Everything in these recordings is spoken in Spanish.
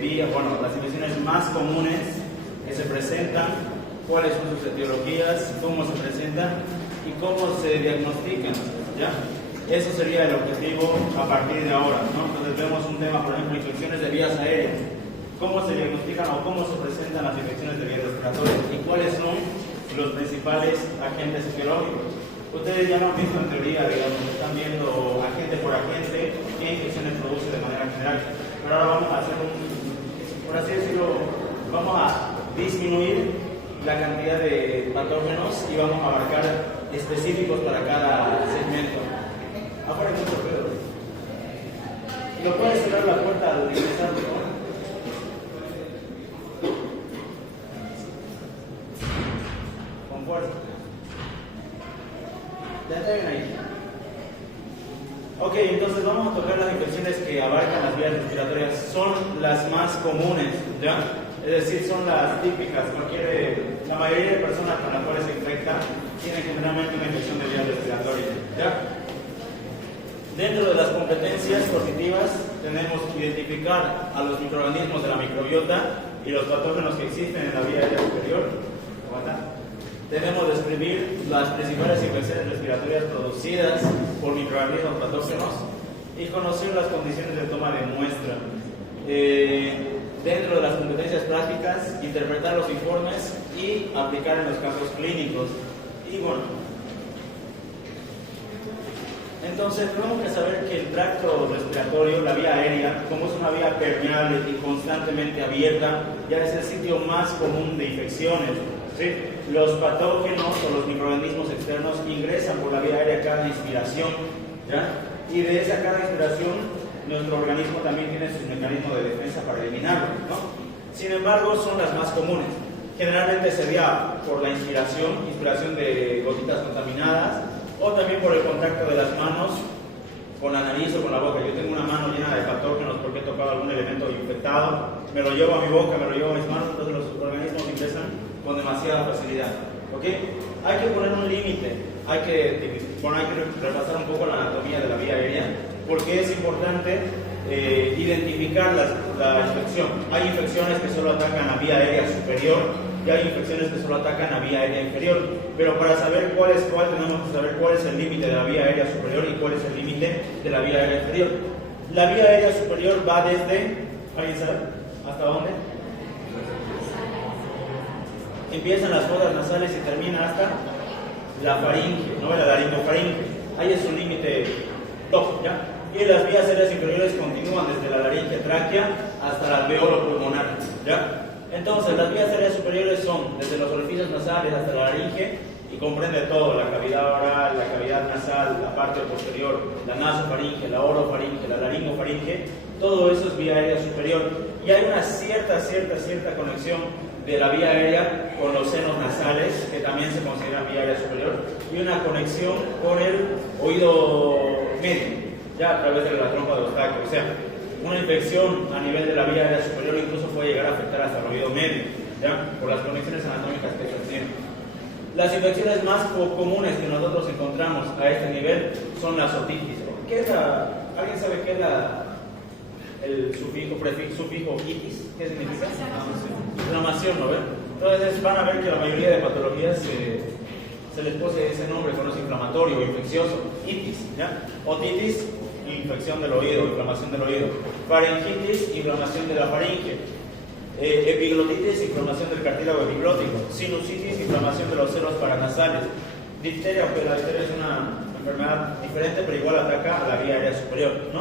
las infecciones más comunes que se presentan, cuáles son sus etiologías, cómo se presentan y cómo se diagnostican, ¿ya? Eso sería el objetivo a partir de ahora, ¿no? Entonces vemos un tema, por ejemplo, infecciones de vías aéreas, cómo se diagnostican o cómo se presentan las infecciones de vías respiratorias y cuáles son los principales agentes etiológicos. Ustedes ya lo han visto en teoría, digamos, están viendo agente por agente qué infecciones produce de manera general. Pero ahora vamos a hacer por así decirlo, vamos a disminuir la cantidad de patógenos y vamos a abarcar específicos para cada segmento. Afuera hay mucho ruido. ¿Lo puedes cerrar la puerta al ingresar, por favor? Con fuerza. Ya está bien ahí. Ok, entonces vamos a tocar las infecciones que abarcan las vías respiratorias. Son las más comunes, ¿ya? Es decir, son las típicas. La mayoría de personas con las cuales se infectan tienen generalmente una infección de vías respiratorias, ¿ya? Dentro de las competencias cognitivas tenemos que identificar a los microorganismos de la microbiota y los patógenos que existen en la vía aérea superior. Debemos describir las principales infecciones respiratorias producidas por microorganismos patógenos y conocer las condiciones de toma de muestra. Dentro de las competencias prácticas, interpretar los informes y aplicar en los casos clínicos. Y bueno, entonces tenemos que saber que el tracto respiratorio, la vía aérea, como es una vía permeable y constantemente abierta, ya es el sitio más común de infecciones, ¿sí? Los patógenos o los microorganismos externos ingresan por la vía aérea cada inspiración, ¿ya? Y de esa cada inspiración, nuestro organismo también tiene su mecanismo de defensa para eliminarlo, ¿no? Sin embargo, son las más comunes. Generalmente se da por la inspiración de gotitas contaminadas, o también por el contacto de las manos con la nariz o con la boca. Yo tengo una mano llena de patógenos porque he tocado algún elemento infectado, me lo llevo a mi boca, me lo llevo a mis manos, entonces los organismos ingresan con demasiada facilidad. ¿Ok? Hay que poner un límite, hay que repasar un poco la anatomía de la vía aérea, porque es importante identificar la infección. Hay infecciones que solo atacan a vía aérea superior y hay infecciones que solo atacan a vía aérea inferior, pero para saber cuál tenemos que saber cuál es el límite de la vía aérea superior y cuál es el límite de la vía aérea inferior. La vía aérea superior va desde, ¿alguien sabe? ¿Hasta dónde? Empiezan las fosas nasales y termina hasta la faringe, ¿no? La laringofaringe. Ahí es un límite top, ¿ya? Y las vías aéreas inferiores continúan desde la laringe tráquea hasta el alveolo pulmonar, ¿ya? Entonces, las vías aéreas superiores son desde los orificios nasales hasta la laringe y comprende todo: la cavidad oral, la cavidad nasal, la parte posterior, la nasofaringe, la orofaringe, la laringofaringe. Todo eso es vía aérea superior. Y hay una cierta conexión de la vía aérea con los senos nasales, que también se consideran vía aérea superior, y una conexión con el oído medio, ya a través de la trompa de Eustaquio. O sea, una infección a nivel de la vía aérea superior incluso puede llegar a afectar hasta el oído medio, ¿ya? Por las conexiones anatómicas que se tienen. Las infecciones más comunes que nosotros encontramos a este nivel son las otitis. ¿Qué es ¿alguien sabe qué es el sufijo itis? ¿Qué significa? Inflamación, ¿no ven? Entonces van a ver que la mayoría de patologías se les pone ese nombre cuando es inflamatorio o infeccioso. Itis, ¿ya? Otitis, infección del oído, inflamación del oído. Faringitis, inflamación de la faringe. Epiglotitis, inflamación del cartílago epiglótico. Sinusitis, inflamación de los senos paranasales. Difteria, aunque la difteria es una enfermedad diferente, pero igual ataca a la vía aérea superior, ¿no?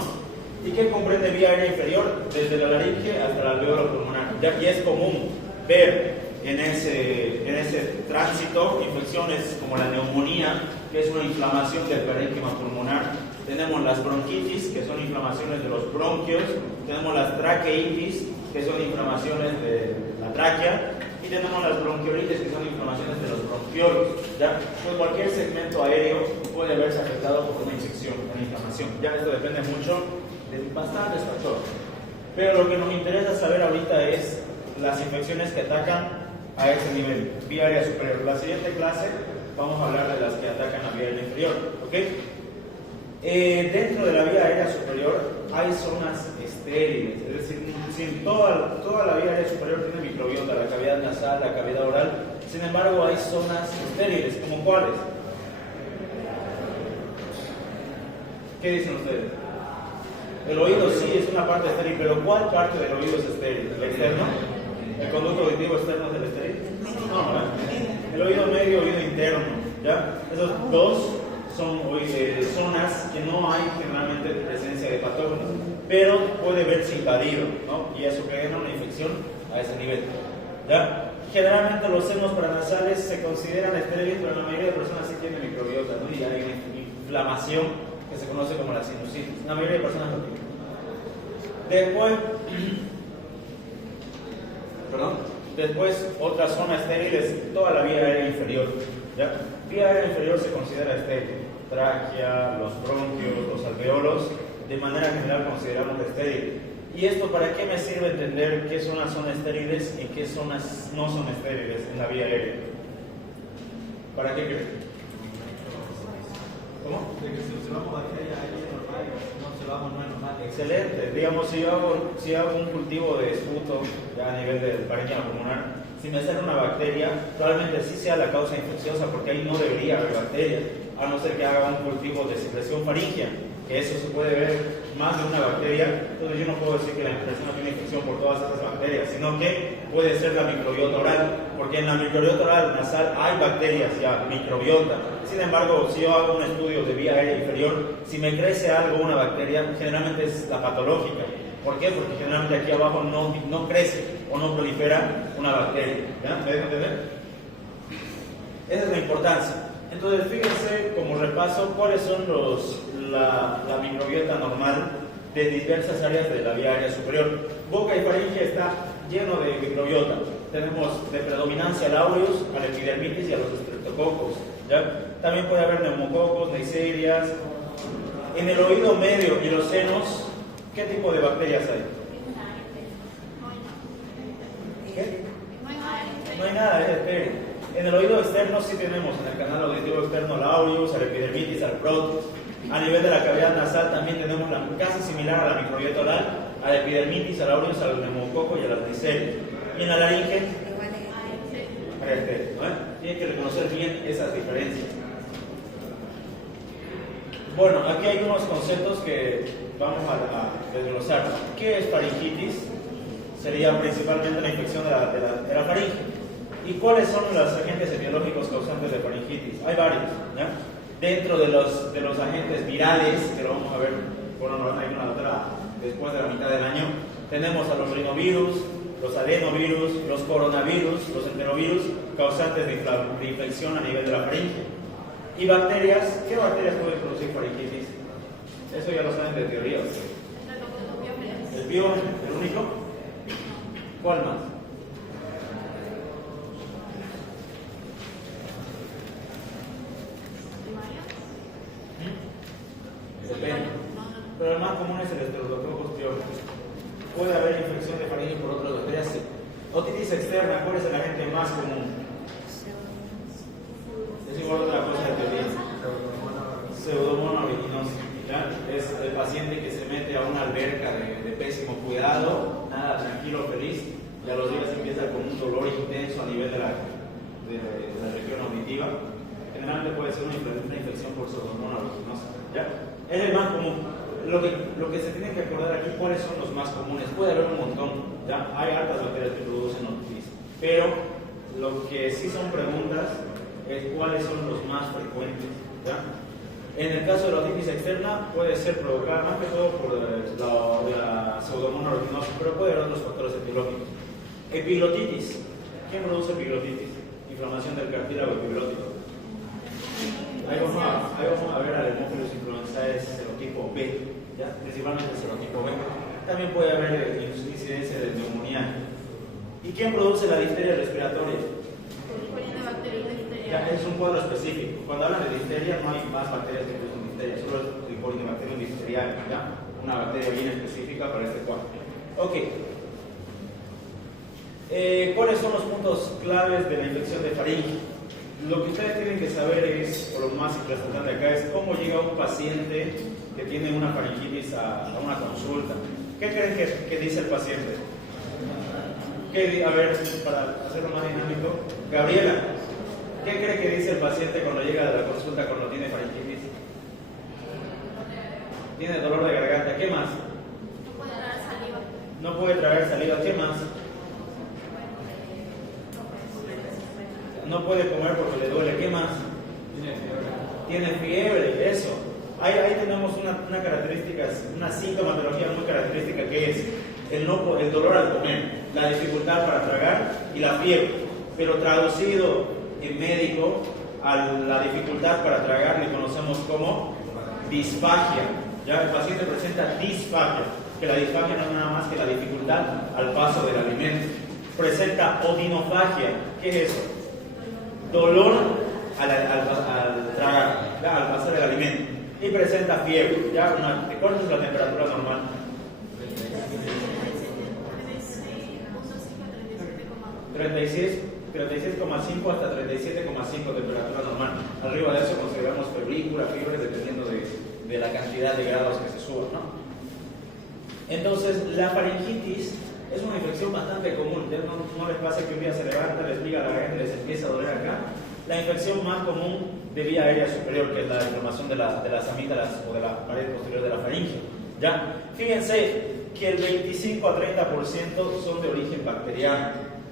¿Y qué comprende vía aérea inferior? Desde la laringe hasta el alveolo pulmonar. Ya que es común ver en ese tránsito infecciones como la neumonía, que es una inflamación del parénquima pulmonar. Tenemos las bronquitis, que son inflamaciones de los bronquios. Tenemos las traqueitis, que son inflamaciones de la tráquea. Y tenemos las bronquiolitis, que son inflamaciones de los bronquiolos, ¿ya? Pues cualquier segmento aéreo puede verse afectado por una infección, una inflamación. Ya esto depende mucho de bastantes factores. Pero lo que nos interesa saber ahorita es las infecciones que atacan a ese nivel, vía aérea superior. La siguiente clase vamos a hablar de las que atacan a vía aérea inferior, ¿ok? Dentro de la vía aérea superior hay zonas estériles, es decir, Sí, toda la vía aérea superior tiene microbiota, la cavidad nasal, la cavidad oral. Sin embargo, hay zonas estériles, ¿como cuáles? ¿Qué dicen ustedes? El oído sí es una parte estéril, pero ¿cuál parte del oído es estéril? ¿El externo? ¿El conducto auditivo externo es el estéril? No, ¿verdad? El oído medio, oído interno, ¿ya? Esos dos son zonas que no hay generalmente presencia de patógenos, pero puede verse invadido, ¿no? Y eso genera una infección a ese nivel, ¿ya? Generalmente los senos paranasales se consideran estériles, pero la mayoría de personas sí tienen microbiota, ¿no? Y hay una inflamación que se conoce como la sinusitis. La mayoría de personas lo tienen. Después, otra zona estéril es toda la vía aérea inferior, ¿ya? Vía aérea inferior se considera estéril. Tráquea, los bronquios, los alveolos, de manera general consideramos estéril. ¿Y esto para qué me sirve entender qué zonas son estériles y qué zonas no son estériles en la vía aérea? ¿Para qué creen? ¿Cómo? De que si observamos bacterias ahí es normal, no observamos no es normal. Excelente. Digamos, si hago un cultivo de esputo ya a nivel del parénquima pulmonar, si me sale una bacteria, probablemente sí sea la causa infecciosa, porque ahí no debería haber bacterias, a no ser que haga un cultivo de secreción faríngea, que eso se puede ver más de una bacteria. Entonces yo no puedo decir que la persona tiene infección por todas esas bacterias, sino que puede ser la microbiota oral, porque en la microbiota oral nasal hay bacterias ya, microbiota. Sin embargo, si yo hago un estudio de vía aérea inferior, si me crece algo, una bacteria, generalmente es la patológica. ¿Por qué? Porque generalmente aquí abajo no crece o no prolifera una bacteria. ¿Ya? ¿Me dejan entender? Esa es la importancia. Entonces, fíjense como repaso cuáles son la microbiota normal de diversas áreas de la vía aérea superior. Boca y faringe está lleno de microbiota. Tenemos de predominancia al aureus, a la epidermitis y a los estreptococos, ¿ya? También puede haber neumococos, neiserias. En el oído medio y los senos, ¿qué tipo de bacterias hay? ¿Qué? No hay nada, es estéril. En el oído externo sí tenemos en el canal auditivo externo al aureus, al epidermitis, al protus. A nivel de la cavidad nasal también tenemos la casi similar a la microbiota oral, a la epidermitis, al aureus, al neumococo y a las neiserias. Y en la laringe, ¿no? Tienen que reconocer bien esas diferencias. Bueno, aquí hay unos conceptos que vamos a desglosar. ¿Qué es faringitis? Sería principalmente la infección de la faringe. ¿Y cuáles son los agentes etiológicos causantes de faringitis? Hay varios, ¿ya? Dentro de los agentes virales, que lo vamos a ver, bueno, hay una otra después de la mitad del año, tenemos a los rinovirus, los adenovirus, los coronavirus, los enterovirus, causantes de infección a nivel de la faringe. Y bacterias, ¿qué bacterias pueden producir faringitis? Eso ya lo saben de teoría. ¿El biógeno? ¿El único? ¿Cuál más? Depende. Pero el más común es el Staphylococcus pyogenes. Puede haber infección de faringe por otras bacterias. Otitis externa, ¿cuál es el agente más común? Es igual a otra cosa de teoría. Pseudomonas aeruginosa. Es el paciente que se mete a una alberca de pésimo cuidado, nada, tranquilo, feliz, y a los días empieza con un dolor intenso a nivel de la región auditiva. Generalmente puede ser una infección por Pseudomonas aeruginosa. ¿Ya? Es el más común. Lo que se tiene que acordar aquí, ¿cuáles son los más comunes? Puede haber un montón, ¿ya? Hay hartas bacterias que producen otitis, pero lo que sí son preguntas es cuáles son los más frecuentes, ¿ya? En el caso de la otitis externa puede ser provocada más que todo por la Pseudomonas aeruginosa, pero puede haber otros factores etiológicos. Epiglotitis. ¿Quién produce epiglotitis? Inflamación del cartílago epiglótico. Ahí vamos a ver al Haemophilus influenzae serotipo B, ¿ya? Principalmente el serotipo B. También puede haber incidencia de neumonía. ¿Y quién produce la difteria respiratoria? Ya, es un cuadro específico. Cuando hablan de difteria no hay más bacterias que producen difteria, solo es el Corynebacterium difteriae, ¿ya? Una bacteria bien específica para este cuadro. Ok. ¿Cuáles son los puntos claves de la infección de faringe? Lo que ustedes tienen que saber es, o lo más importante acá, es cómo llega un paciente que tiene una faringitis a una consulta. ¿Qué creen que dice el paciente? A ver, para hacerlo más dinámico, Gabriela, ¿qué cree que dice el paciente cuando llega a la consulta cuando tiene faringitis? Tiene dolor de garganta, ¿qué más? No puede tragar saliva. No puede tragar saliva, ¿qué más? No puede comer porque le duele, ¿qué más? Tiene fiebre, eso. Ahí tenemos una característica, una sintomatología muy característica que es el dolor al comer, la dificultad para tragar y la fiebre. Pero traducido en médico, a la dificultad para tragar le conocemos como disfagia. Ya el paciente presenta disfagia, que la disfagia no es nada más que la dificultad al paso del alimento. Presenta odinofagia, ¿qué es eso? Dolor al tragar, ya, al pasar el alimento. Y presenta fiebre, ya ¿cuál es la temperatura normal? 36,5 hasta 37,5 temperatura normal. Arriba de eso consideramos febrícula, fiebre, dependiendo de la cantidad de grados que se suba, ¿no? Entonces, la faringitis es una infección bastante común. Ya no les pasa que un día se levanta, les pica la garganta, les empieza a doler acá. La infección más común de vía aérea superior, que es la inflamación de las amígdalas o de la pared posterior de la faringe. ¿Ya? Fíjense que el 25 a 30% son de origen bacteriano.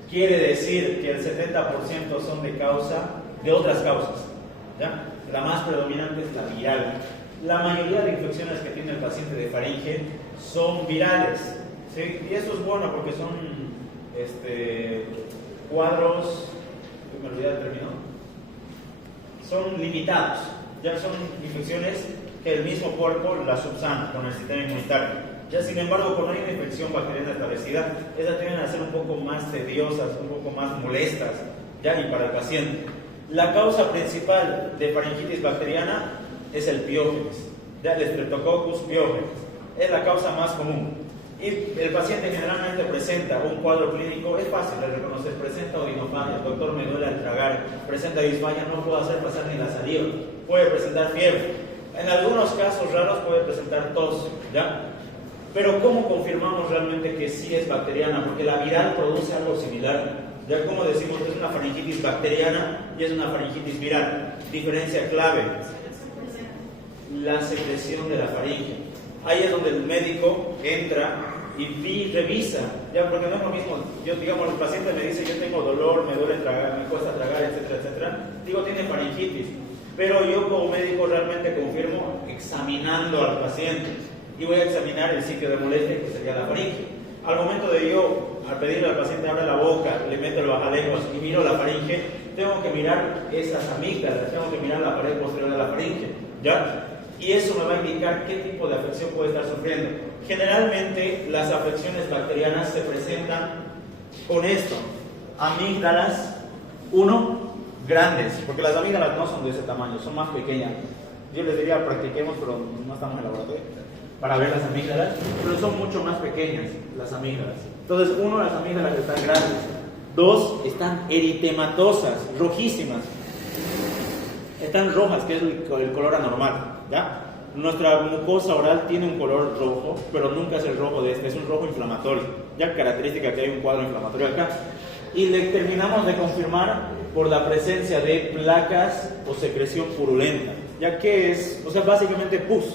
Quiere decir que el 70% son de otras causas. ¿Ya? La más predominante es la viral. La mayoría de infecciones que tiene el paciente de faringe son virales, ¿sí? Y eso es bueno porque son cuadros, me olvidé el término, son limitados, ya son infecciones que el mismo cuerpo las subsana con el sistema inmunitario. Ya sin embargo, cuando hay una infección bacteriana establecida, esas tienden a ser un poco más tediosas, un poco más molestas, ya, y para el paciente. La causa principal de faringitis bacteriana es el piógenes, ya, el Streptococcus pyogenes, es la causa más común. Y el paciente generalmente presenta un cuadro clínico, es fácil de reconocer, presenta odinofagia, doctor me duele al tragar, presenta disfagia, no puedo hacer pasar ni la saliva, puede presentar fiebre, en algunos casos raros puede presentar tos, ¿ya? Pero ¿cómo confirmamos realmente que sí es bacteriana? Porque la viral produce algo similar, ya como decimos que es una faringitis bacteriana y es una faringitis viral. Diferencia clave, la secreción de la faringe. Ahí es donde el médico entra y revisa, ya, porque no es lo mismo. Yo, digamos, el paciente me dice, yo tengo dolor, me duele tragar, me cuesta tragar, etcétera, etcétera. Digo, tiene faringitis, pero yo como médico realmente confirmo examinando al paciente y voy a examinar el sitio de molestia, que sería la faringe. Al momento de yo, al pedirle al paciente abre la boca, le meto el bajalenguas y miro la faringe, tengo que mirar esas amígdalas, tengo que mirar la pared posterior de la faringe, ¿ya? Y eso me va a indicar qué tipo de afección puede estar sufriendo. Generalmente las afecciones bacterianas se presentan con esto: amígdalas, grandes, porque las amígdalas no son de ese tamaño, son más pequeñas. Yo les diría practiquemos, pero no estamos en el laboratorio para ver las amígdalas, pero son mucho más pequeñas las amígdalas. Entonces, las amígdalas están grandes. 2, están eritematosas, rojísimas. Están rojas, que es el color anormal, ¿ya? Nuestra mucosa oral tiene un color rojo, pero nunca es el rojo de este, es un rojo inflamatorio, ya, característica que hay un cuadro inflamatorio acá. Y le terminamos de confirmar por la presencia de placas o secreción purulenta, ya que es, básicamente pus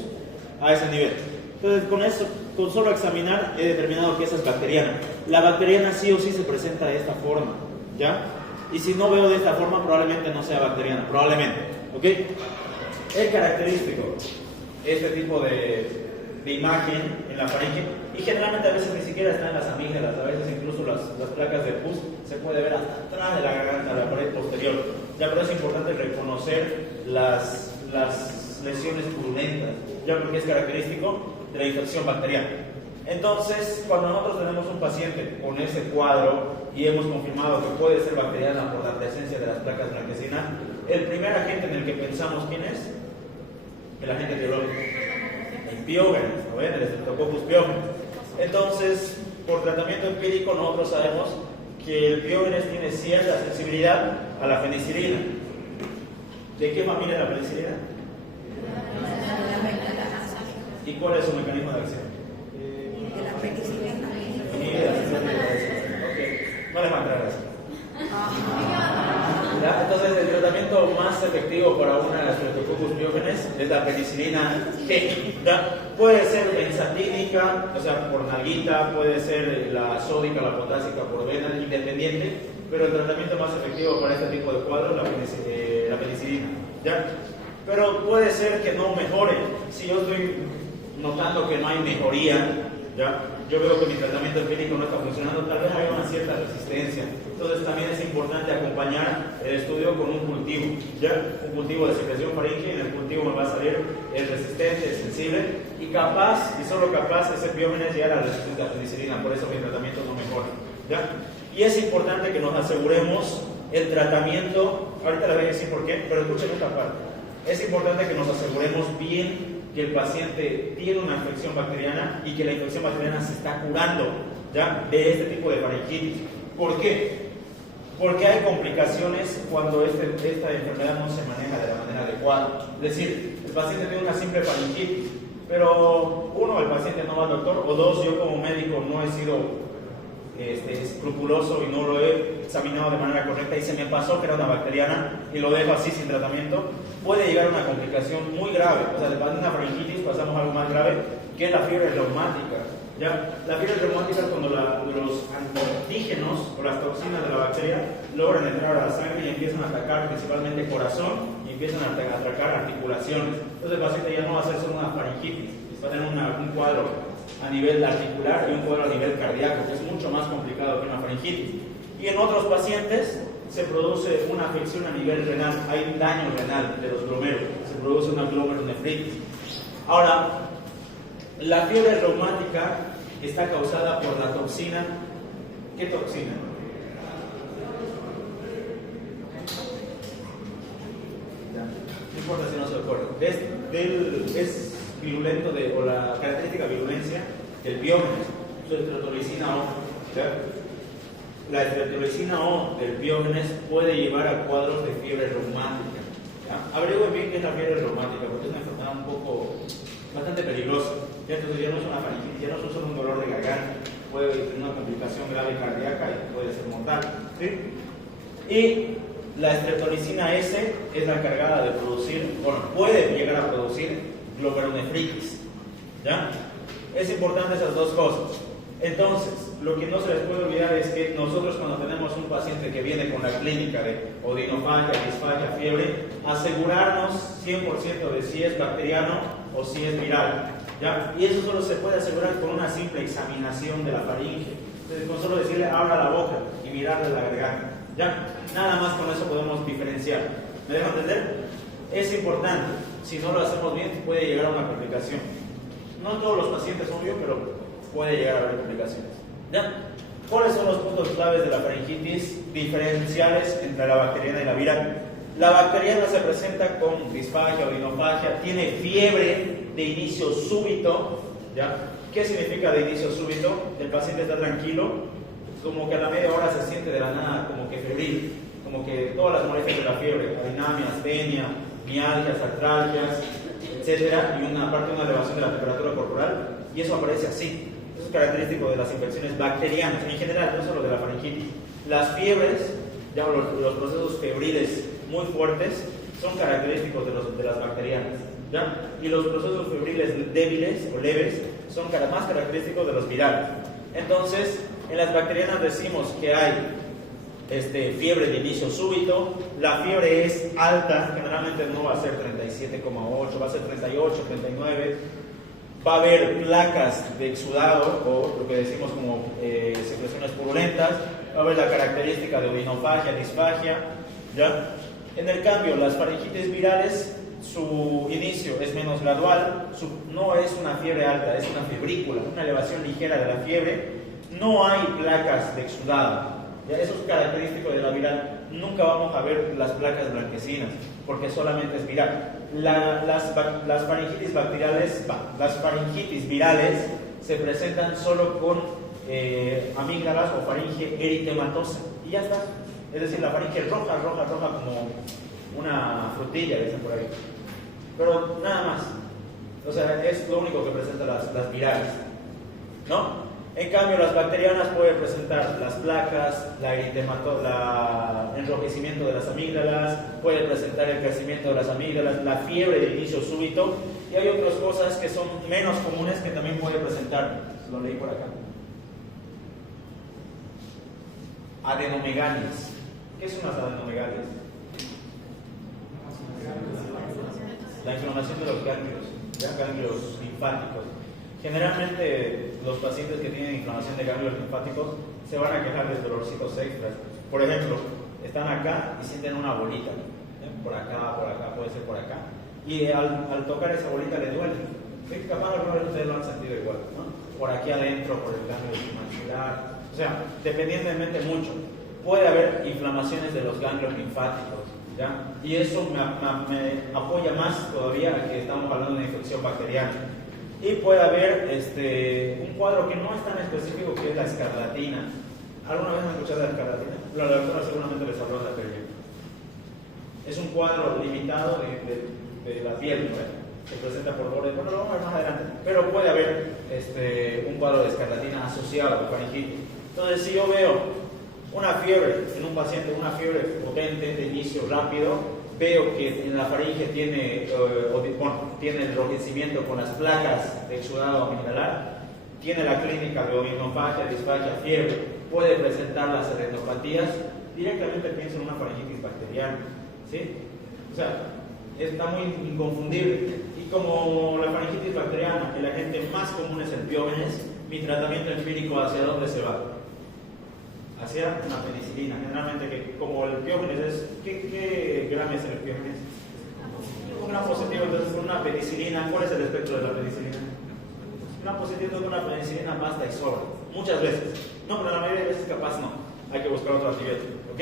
a ese nivel. Entonces, con eso, con solo examinar, he determinado que esa es bacteriana. La bacteriana sí o sí se presenta de esta forma, ¿ya? Y si no veo de esta forma, probablemente no sea bacteriana, probablemente, ¿ok? Es característico este tipo de imagen en la faringe, y generalmente a veces ni siquiera está en las amígdalas, a veces incluso las placas de pus se puede ver hasta atrás de la garganta, la pared posterior. Ya, pero es importante reconocer las lesiones purulentas, ya, porque es característico de la infección bacteriana. Entonces, cuando nosotros tenemos un paciente con ese cuadro y hemos confirmado que puede ser bacteriana por la presencia de las placas blanquecinas, el primer agente en el que pensamos, ¿quién es? El agente biológico, el piógenes, ¿no ven? El Streptococcus pyogenes. Entonces, por tratamiento empírico, nosotros sabemos que el piógenes tiene cierta sensibilidad a la penicilina. ¿De qué familia es la penicilina? ¿Y cuál es su mecanismo de acción? No le mandarás así. ¿Ya? Entonces, el tratamiento más efectivo para una Streptococcus pyogenes es la penicilina G. ¿Ya? Puede ser benzatínica, o sea, por nalguita, puede ser la sódica, la potásica por vena, independiente, pero el tratamiento más efectivo para este tipo de cuadros es la penicilina. ¿Ya? Pero puede ser que no mejore. Si yo estoy notando que no hay mejoría, ¿ya? Yo veo que mi tratamiento empírico no está funcionando, tal vez hay una cierta resistencia. Entonces también es importante acompañar el estudio con un cultivo, ¿ya? Un cultivo de secreción faríngea. En el cultivo me va a salir el resistente, el sensible, y capaz, y solo capaz, ese Biógenes ya era resistente a la penicilina, por eso mi tratamiento no mejora, ¿ya? Y es importante que nos aseguremos el tratamiento, ahorita le voy a decir por qué, pero escuchen esta parte. Es importante que nos aseguremos bien que el paciente tiene una infección bacteriana y que la infección bacteriana se está curando, ¿ya? De este tipo de faringitis. ¿Por qué? Porque hay complicaciones cuando esta enfermedad no se maneja de la manera adecuada. Es decir, el paciente tiene una simple faringitis, pero uno, el paciente no va al doctor, o dos, yo como médico no he sido escrupuloso y no lo he examinado de manera correcta y se me pasó que era una bacteriana y lo dejo así sin tratamiento, puede llegar a una complicación muy grave. O sea, de una faringitis pasamos a algo más grave, que es la fiebre reumática, ¿ya? La fiebre reumática es cuando los antígenos o las toxinas de la bacteria logran entrar a la sangre y empiezan a atacar principalmente corazón y empiezan a atacar articulaciones. Entonces el paciente ya no va a ser solo una faringitis, va a tener un cuadro a nivel articular y un cuadro a nivel cardíaco, que es mucho más complicado que una faringitis. Y en otros pacientes se produce una afección a nivel renal, hay daño renal de los glomérulos, se produce una glomerulonefritis. Ahora, la fiebre reumática está causada por la toxina. ¿Qué toxina? No importa si no se acuerda. Es virulento o la característica virulencia del Biógenes, su streptolicina O. ¿Ya? La streptolicina O del Biógenes puede llevar a cuadros de fiebre reumática. ¿Ya? Averigüen bien qué es la fiebre reumática, porque es una enfermedad bastante peligrosa. Ya, entonces ya no es una faringitis, ya no es solo un dolor de garganta, puede tener una complicación grave cardíaca y puede ser mortal. ¿Sí? Y la streptolicina S es la encargada de producir, puede llegar a producir glomerulonefritis. ¿Ya? Es importante esas dos cosas. Entonces, lo que no se les puede olvidar es que nosotros cuando tenemos un paciente que viene con la clínica de odinofagia, disfagia, fiebre, asegurarnos 100% de si es bacteriano o si es viral. ¿Ya? Y eso solo se puede asegurar con una simple examinación de la faringe. Entonces, con solo decirle abra la boca y mirarle la garganta. ¿Ya? Nada más con eso podemos diferenciar. ¿Me dejo entender? Es importante. Si no lo hacemos bien, puede llegar a una complicación. No todos los pacientes, obvio, pero puede llegar a haber complicaciones. ¿Ya? ¿Cuáles son los puntos claves de la faringitis diferenciales entre la bacteriana y la viral? La bacteriana se presenta con disfagia o odinofagia, tiene fiebre de inicio súbito. ¿Ya? ¿Qué significa de inicio súbito? El paciente está tranquilo, como que a la media hora se siente de la nada, como que febril, como que todas las molestias de la fiebre, adinamia, astenia, mialgias, artralgias, etcétera, y una elevación de la temperatura corporal, y eso aparece así. Eso es característico de las infecciones bacterianas, en general, no solo de la faringitis. Las fiebres, ya los procesos febriles muy fuertes, son característicos de las bacterianas, ¿ya? Y los procesos febriles débiles o leves son más característicos de los virales. Entonces, en las bacterianas decimos que hay fiebre de inicio súbito, la fiebre es alta, generalmente no va a ser 37,8, va a ser 38, 39, va a haber placas de exudado o lo que decimos como secreciones purulentas, va a haber la característica de odinofagia, disfagia, ¿ya? En el cambio, las faringitis virales, su inicio es menos gradual, no es una fiebre alta, es una febrícula, una elevación ligera de la fiebre, no hay placas de exudado. Ya, eso es característico de la viral. Nunca vamos a ver las placas blanquecinas, porque solamente es viral. Las faringitis bacteriales, las faringitis virales se presentan solo con amígdalas o faringe eritematosa, y ya está. Es decir, la faringe roja como una frutilla, dicen por ahí. Pero nada más. O sea, es lo único que presenta las virales, ¿no? En cambio, las bacterianas pueden presentar las placas, el enrojecimiento de las amígdalas, puede presentar el crecimiento de las amígdalas, la fiebre de inicio súbito, y hay otras cosas que son menos comunes que también puede presentar. Lo leí por acá. Adenomegalias. ¿Qué son las adenomegalias? La inflamación de los ganglios linfáticos. Generalmente los pacientes que tienen inflamación de ganglios linfáticos se van a quejar de dolorcitos extras. Por ejemplo, están acá y sienten una bolita, por acá, puede ser por acá, y al tocar esa bolita le duele. Capaz alguna vez ustedes lo han sentido igual, ¿no? Por aquí adentro, por el ganglio maxilar, o sea, dependientemente mucho. Puede haber inflamaciones de los ganglios linfáticos, ¿ya? Y eso me apoya más todavía a que estamos hablando de una infección bacteriana. Y puede haber un cuadro que no es tan específico, que es la escarlatina. ¿Alguna vez han escuchado de la escarlatina? La doctora seguramente les habló de la película. Es un cuadro limitado de la piel, ¿no? Se presenta por bordes. Bueno, lo vamos a ver más adelante. Pero puede haber un cuadro de escarlatina asociado a faringitis. Entonces, si yo veo una fiebre en un paciente, una fiebre potente de inicio rápido, veo que en la faringe tiene enrojecimiento con las placas de exudado amigdalar, tiene la clínica de odinofagia, disfagia, fiebre, puede presentar las adenopatías, directamente pienso en una faringitis bacteriana, ¿sí? O sea, está muy inconfundible. Y como la faringitis bacteriana, el agente más común es el Piógenes, mi tratamiento empírico, ¿hacia dónde se va? Hacia una penicilina. Generalmente, que como el Piógenes es, ¿qué gramo es el Piógenes? Un gram positivo, entonces con una penicilina. ¿Cuál es el espectro de la penicilina? Un gram positivo de una penicilina basta y sobra. Muchas veces. No, pero la mayoría de veces capaz no. Hay que buscar otro antibiótico, ¿ok?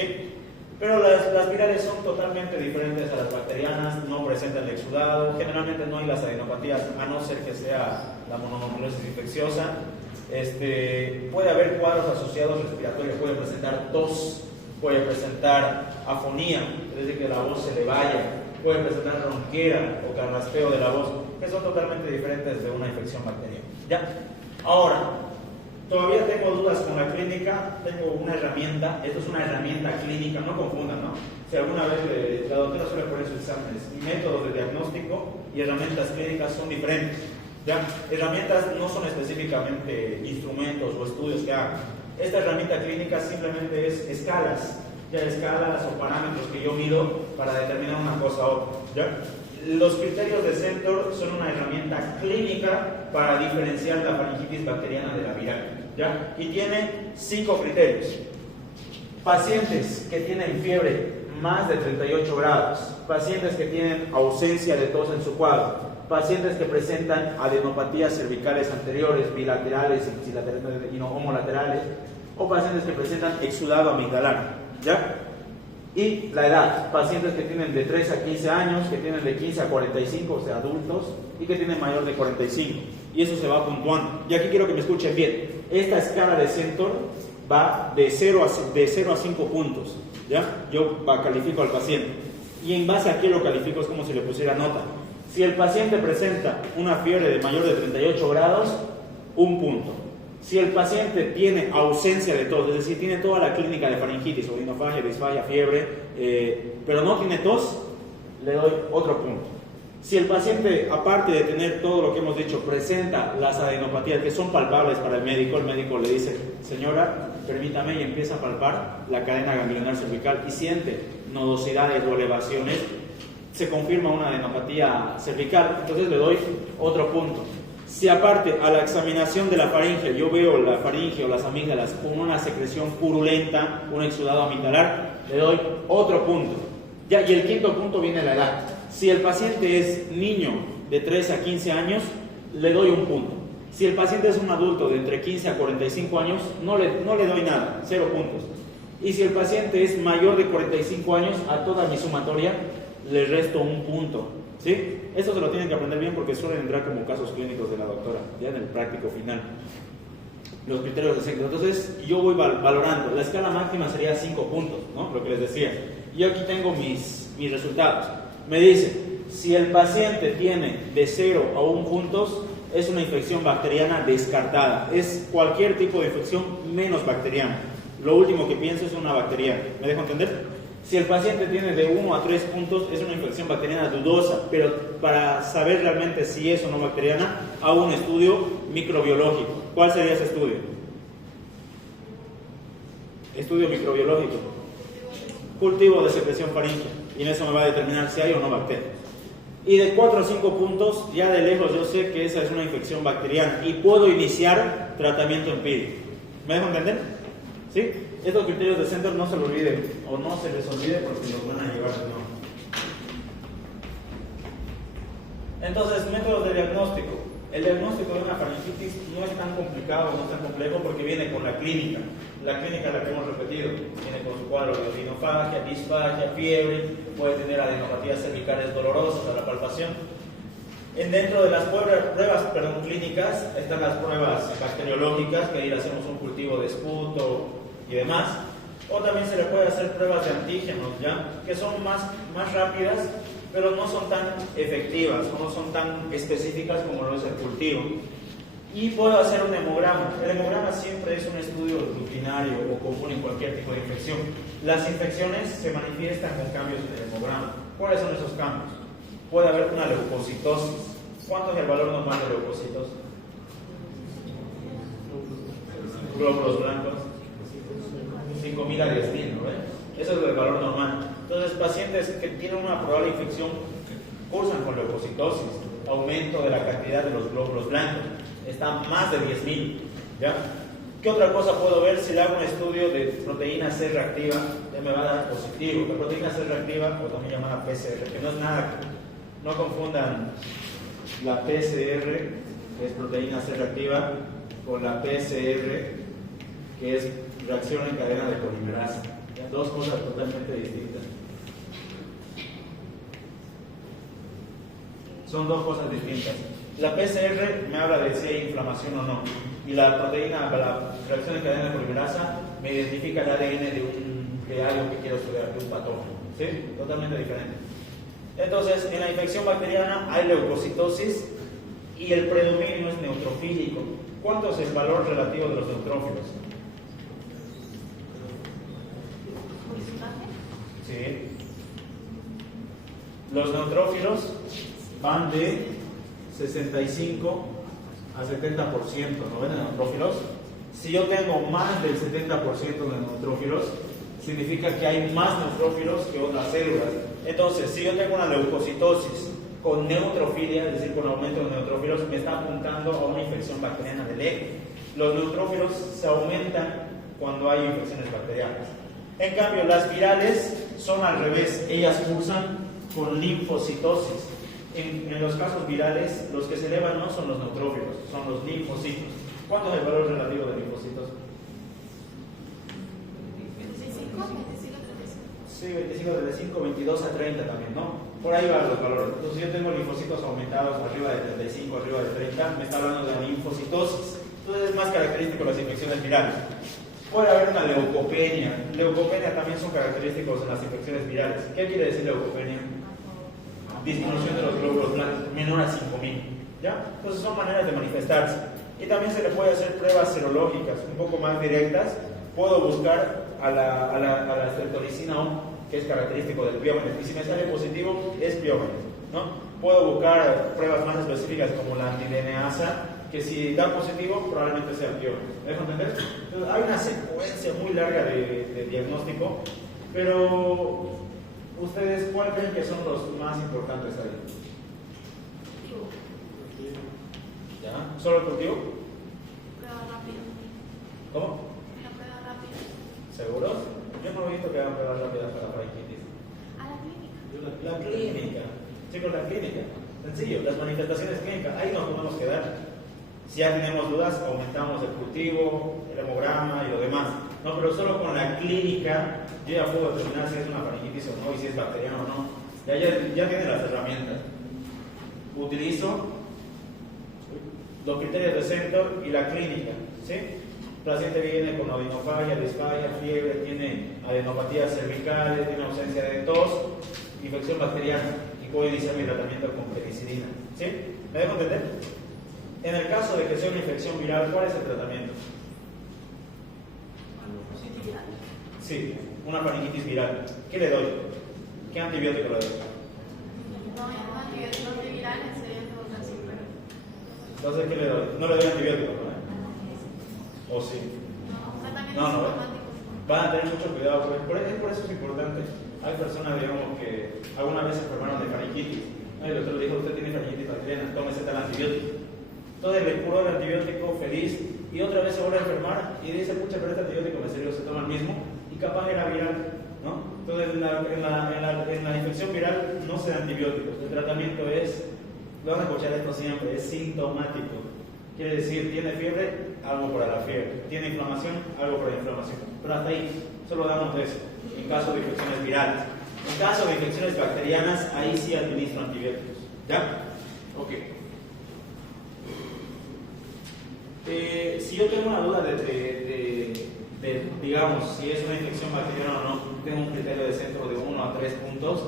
Pero las virales son totalmente diferentes a las bacterianas, no presentan el exudado, generalmente no hay las adenopatías, a no ser que sea la mononucleosis infecciosa. Puede haber cuadros asociados respiratorios, puede presentar tos, puede presentar afonía, es decir, que la voz se le vaya, puede presentar ronquera o carraspeo de la voz, que son totalmente diferentes de una infección bacteriana. ¿Ya? Ahora, todavía tengo dudas con la clínica, tengo una herramienta, esto es una herramienta clínica, no confundan, ¿no? Si alguna vez la doctora suele poner sus exámenes, métodos de diagnóstico y herramientas clínicas son diferentes. ¿Ya? Herramientas no son específicamente instrumentos o estudios que hagan. Esta herramienta clínica simplemente es escalas, ya escalas o parámetros que yo mido para determinar una cosa u otra. ¿Ya? Los criterios de Centor son una herramienta clínica para diferenciar la faringitis bacteriana de la viral, ¿ya? Y tiene 5 criterios. Pacientes que tienen fiebre más de 38 grados, pacientes que tienen ausencia de tos en su cuadro, pacientes que presentan adenopatías cervicales anteriores, bilaterales y no homolaterales, o pacientes que presentan exudado amigdalar, ¿ya? Y la edad, pacientes que tienen de 3 a 15 años, que tienen de 15 a 45, o sea, adultos, y que tienen mayor de 45. Y eso se va puntuando. Y aquí quiero que me escuchen bien. Esta escala de Centor va de 0 a 5 puntos, ¿ya? Yo califico al paciente. Y en base a qué lo califico es como si le pusiera nota. Si el paciente presenta una fiebre de mayor de 38 grados, 1 punto. Si el paciente tiene ausencia de tos, es decir, tiene toda la clínica de faringitis, odinofagia, disfagia, fiebre, pero no tiene tos, le doy otro punto. Si el paciente, aparte de tener todo lo que hemos dicho, presenta las adenopatías que son palpables para el médico le dice, señora, permítame, y empieza a palpar la cadena ganglionar cervical y siente nodosidades o elevaciones, se confirma una adenopatía cervical, entonces le doy otro punto. Si aparte a la examinación de la faringe yo veo la faringe o las amígdalas con una secreción purulenta, un exudado amigdalar, le doy otro punto. Ya, y el quinto punto viene la edad. Si el paciente es niño de 3 a 15 años, le doy 1 punto. Si el paciente es un adulto de entre 15 a 45 años, no le doy nada, 0 puntos. Y si el paciente es mayor de 45 años, a toda mi sumatoria le resto 1 punto. ¿Sí? Esto se lo tienen que aprender bien porque suelen entrar como casos clínicos de la doctora, ya en el práctico final. Los criterios de Centor. Entonces, yo voy valorando. La escala máxima sería 5 puntos, ¿no? Lo que les decía. Y aquí tengo mis resultados. Me dice, si el paciente tiene de 0 a 1 puntos, es una infección bacteriana descartada. Es cualquier tipo de infección menos bacteriana. Lo último que pienso es una bacteriana. ¿Me dejo entender? Si el paciente tiene de 1 a 3 puntos, es una infección bacteriana dudosa, pero para saber realmente si es o no bacteriana, hago un estudio microbiológico. ¿Cuál sería ese estudio? Estudio microbiológico. Cultivo de secreción faríngea. Y en eso me va a determinar si hay o no bacterias. Y de 4 a 5 puntos, ya de lejos yo sé que esa es una infección bacteriana y puedo iniciar tratamiento empírico. ¿Me dejo entender? ¿Sí? Estos criterios de Center no se lo olviden o no se les olvide porque los van a llevar de nuevo. Entonces, métodos de diagnóstico. El diagnóstico de una faringitis no es tan complicado, no es tan complejo porque viene con la clínica. La clínica la que hemos repetido, viene con su cuadro de odinofagia, disfagia, fiebre, puede tener adenopatías cervicales dolorosas a la palpación. Dentro de las pruebas clínicas están las pruebas bacteriológicas, que ahí le hacemos un cultivo de esputo y demás. O también se le puede hacer pruebas de antígenos, ¿ya? Que son más rápidas, pero no son tan efectivas, no son tan específicas como lo es el cultivo. Y puedo hacer un hemograma. El hemograma siempre es un estudio rutinario o común en cualquier tipo de infección. Las infecciones se manifiestan con cambios en el hemograma. ¿Cuáles son esos cambios? Puede haber una leucocitosis. ¿Cuánto es el valor normal de leucocitosis? Glóbulos blancos. 5.000 a 10.000, ¿no ven? Eso es el valor normal. Entonces, pacientes que tienen una probable infección cursan con leucocitosis, aumento de la cantidad de los glóbulos blancos. Está más de 10.000, ¿ya? ¿Qué otra cosa puedo ver? Si le hago un estudio de proteína C reactiva, ya me va a dar positivo. La proteína C reactiva, o también llamada PCR, que no es nada, no confundan la PCR, que es proteína C reactiva, con la PCR, que es reacción en cadena de polimerasa. ¿Ya? Dos cosas totalmente distintas. Son dos cosas distintas. La PCR me habla de si hay inflamación o no. Y la proteína, la reacción en cadena de polimerasa, me identifica el ADN de algo que quiero estudiar, de un patógeno. ¿Sí? Totalmente diferente. Entonces, en la infección bacteriana hay leucocitosis y el predominio es neutrofílico. ¿Cuánto es el valor relativo de los neutrófilos? Sí. Los neutrófilos van de 65 a 70%, ¿no ven? De neutrófilos. Si yo tengo más del 70% de neutrófilos, significa que hay más neutrófilos que otras células. Entonces, si yo tengo una leucocitosis con neutrofilia, es decir, con aumento de neutrófilos, me está apuntando a una infección bacteriana del eje. Los neutrófilos se aumentan cuando hay infecciones bacterianas. En cambio, las virales son al revés, ellas cursan con linfocitosis. En los casos virales, los que se elevan no son los neutrófilos, son los linfocitos. ¿Cuánto es el valor relativo de linfocitos? 25, 25, 35. Sí, 25, 35, 22 a 30 también, ¿no? Por ahí van los valores. Entonces, si yo tengo linfocitos aumentados arriba de 35, arriba de 30, me está hablando de linfocitosis. Entonces, es más característico de las infecciones virales. Puede haber una leucopenia. Leucopenia también son característicos en las infecciones virales. ¿Qué quiere decir leucopenia? Disminución de los glóbulos blancos menor a 5.000, ¿ya? Entonces son maneras de manifestarse. Y también se le puede hacer pruebas serológicas un poco más directas. Puedo buscar a la streptolicina O, que es característico del Piógenes, y si me sale positivo es Piógenes, ¿no? Puedo buscar pruebas más específicas como la antiDNasa, que si da positivo probablemente sea Piógenes. ¿Me dejo entender? Entonces, hay una secuencia muy larga de diagnóstico, pero ¿ustedes cuál creen que son los más importantes ahí? ¿Ya? ¿Solo el cultivo? Prueba rápida. ¿Cómo? La prueba rápida. ¿Seguros? Yo no he visto que hagan pruebas rápidas para la faringitis. A la clínica. La clínica. Chicos, la clínica. Sencillo, las manifestaciones clínicas. Ahí nos podemos quedar. Si ya tenemos dudas, aumentamos el cultivo, el hemograma y lo demás. No, pero solo con la clínica yo ya puedo determinar si es una faringitis o no y si es bacteriano o no. Ya tienen las herramientas. Utilizo los criterios de Centor y la clínica, ¿sí? El paciente viene con odinofagia, disfagia, fiebre, tiene adenopatías cervicales, tiene ausencia de tos, infección bacteriana y puedo iniciar mi tratamiento con penicilina, ¿sí? ¿Me dejo entender? En el caso de que sea una infección viral, ¿cuál es el tratamiento? Sí, una faringitis viral. ¿Qué le doy? ¿Qué antibiótico le doy? No, antibióticos antivirales sería todo casi, pero Entonces, ¿qué le doy? No le doy antibiótico, ¿no? ¿O sí? no, tratamientos No, no, sintomáticos. van a tener mucho cuidado, por eso es importante. Hay personas, digamos, que alguna vez se enfermaron de faringitis. El doctor le dijo, usted tiene faringitis bacteriana, tómese tal antibiótico. Entonces le curó el antibiótico, feliz, y otra vez se vuelve a enfermar y dice, pucha, pero este antibiótico me sirvió, se toma el mismo, y capaz era viral, ¿no? Entonces en la infección viral no se da antibióticos, el tratamiento es, lo van a escuchar esto siempre, es sintomático. Quiere decir, tiene fiebre, algo para la fiebre, tiene inflamación, algo para la inflamación. Pero hasta ahí, solo damos eso, en caso de infecciones virales. En caso de infecciones bacterianas, ahí sí administro antibióticos. ¿Ya? Ok. Si yo tengo una duda de, digamos, si es una infección bacteriana o no, tengo un criterio de centro de 1 a 3 puntos,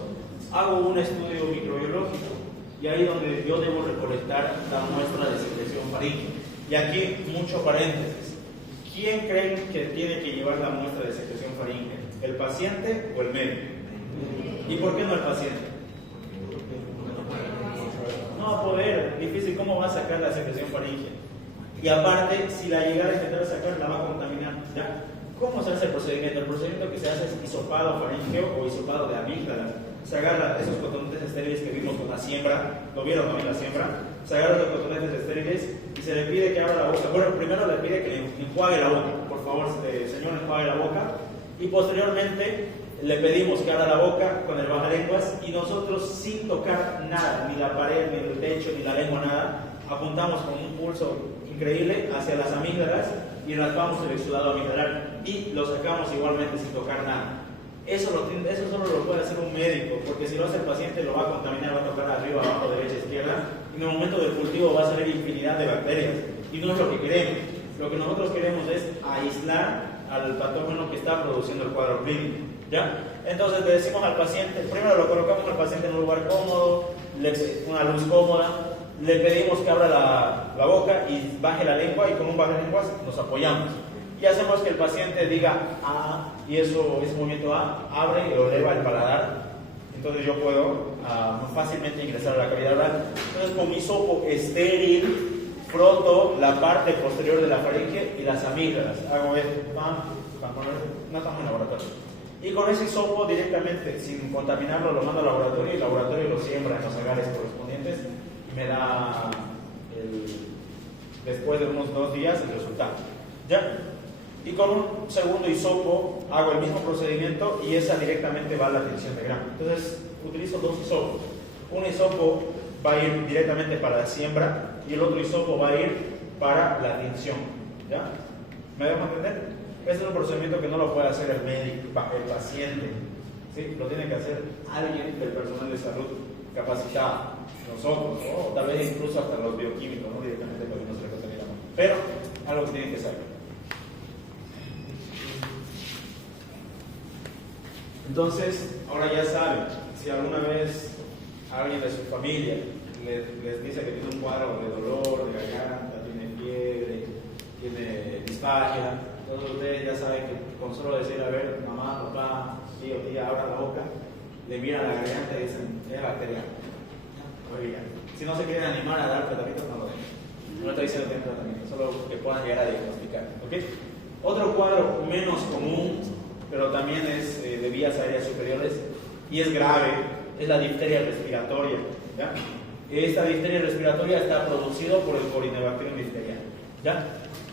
hago un estudio microbiológico y ahí donde yo debo recolectar la muestra de secreción faríngea. Y aquí, mucho paréntesis. ¿Quién creen que tiene que llevar la muestra de secreción faríngea? ¿El paciente o el médico? ¿Y por qué no el paciente? No va a poder, difícil, ¿cómo va a sacar la secreción faríngea? Y aparte, si la llegara a intentar sacar, la va a contaminar. ¿Ya? ¿Cómo se hace el procedimiento? El procedimiento que se hace es hisopado faríngeo o hisopado de amígdalas. Se agarra esos cotonetes estériles que vimos con la siembra, ¿lo vieron no en la siembra? Se agarran los cotonetes estériles y se le pide que abra la boca. Bueno, primero le pide que enjuague la boca. Por favor, señor, enjuague la boca. Y posteriormente le pedimos que abra la boca con el bajalenguas y nosotros, sin tocar nada, ni la pared, ni el techo, ni la lengua, nada, apuntamos con un pulso increíble hacia las amígdalas y raspamos el exudado amigdalar y lo sacamos igualmente sin tocar nada. Eso solo lo puede hacer un médico, porque si lo hace el paciente lo va a contaminar, va a tocar arriba, abajo, derecha, izquierda, y en el momento del cultivo va a salir infinidad de bacterias, y no es lo que queremos. Lo que nosotros queremos es aislar al patógeno que está produciendo el cuadro clínico, ¿ya? Entonces le decimos al paciente, primero lo colocamos al paciente en un lugar cómodo, una luz cómoda, le pedimos que abra la boca y baje la lengua, y con un bajalenguas nos apoyamos. Y hacemos que el paciente diga A, y ese movimiento A abre y eleva el paladar. Entonces yo puedo fácilmente ingresar a la cavidad oral. Entonces con mi hisopo estéril froto la parte posterior de la faringe y las amígdalas. Hago esto, no estamos en laboratorio. Y con ese hisopo directamente, sin contaminarlo, lo mando al laboratorio y el laboratorio lo siembra en los agares correspondientes y me da después de unos 2 días el resultado. ¿Ya? Y con un segundo hisopo hago el mismo procedimiento y esa directamente va a la tinción de grano. Entonces utilizo 2 hisopos. Un hisopo va a ir directamente para la siembra y el otro hisopo va a ir para la tinción. ¿Ya? ¿Me dejo entender? Este es un procedimiento que no lo puede hacer el médico, el paciente. ¿Sí? Lo tiene que hacer alguien del personal de salud capacitado. Nosotros, o tal vez incluso hasta los bioquímicos, no directamente porque no se le contaminamos. Pero algo que tienen que saber. Entonces, ahora ya saben, si alguna vez alguien de su familia les dice que tiene un cuadro de dolor, de garganta, tiene fiebre, tiene disfagia, entonces ustedes ya saben que con solo decir, a ver, mamá, papá, tío, tía, abran la boca, le miran la garganta y dicen, es bacteriano. Oigan, si no se quieren animar a dar tratamiento, no lo den. No estoy diciendo que tienen tratamiento, solo que puedan llegar a diagnosticar. ¿Okay? Otro cuadro menos común, pero también es de vías aéreas superiores y es grave, es la difteria respiratoria. ¿Ya? Esta difteria respiratoria está producida por el Corynebacterium diphtheriae. ¿Ya?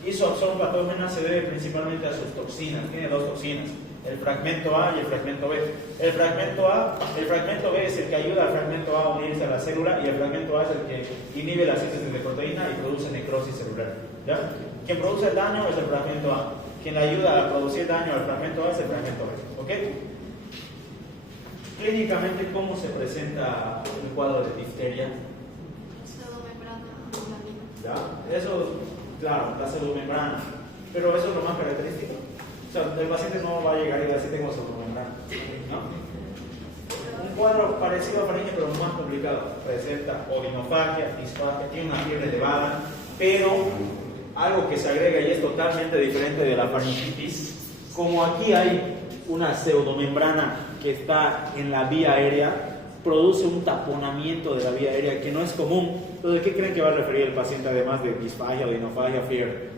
Y su absorción patógena se debe principalmente a sus toxinas. Tiene 2 toxinas, el fragmento A y el fragmento B. El fragmento B es el que ayuda al fragmento A a unirse a la célula y el fragmento A es el que inhibe la síntesis de proteína y produce necrosis celular. ¿Ya? Quien produce el daño es el fragmento A. Quien le ayuda a producir daño al fragmento A es el fragmento B. ¿Ok? Clínicamente, ¿cómo se presenta un cuadro de difteria? Pseudomembrana amigdalina. ¿Ya? Eso, claro, la pseudomembrana. Pero eso es lo más característico. O sea, el paciente no va a llegar y va a decir tengo pseudomembrana, ¿no? Un cuadro parecido a faringe, pero más complicado. Presenta odinofagia, disfagia, tiene una fiebre elevada, Pero algo que se agrega y es totalmente diferente de la faringitis, como aquí hay una pseudomembrana que está en la vía aérea, produce un taponamiento de la vía aérea que no es común. Entonces, ¿qué creen que va a referir el paciente además de disfagia, odinofagia, fiebre?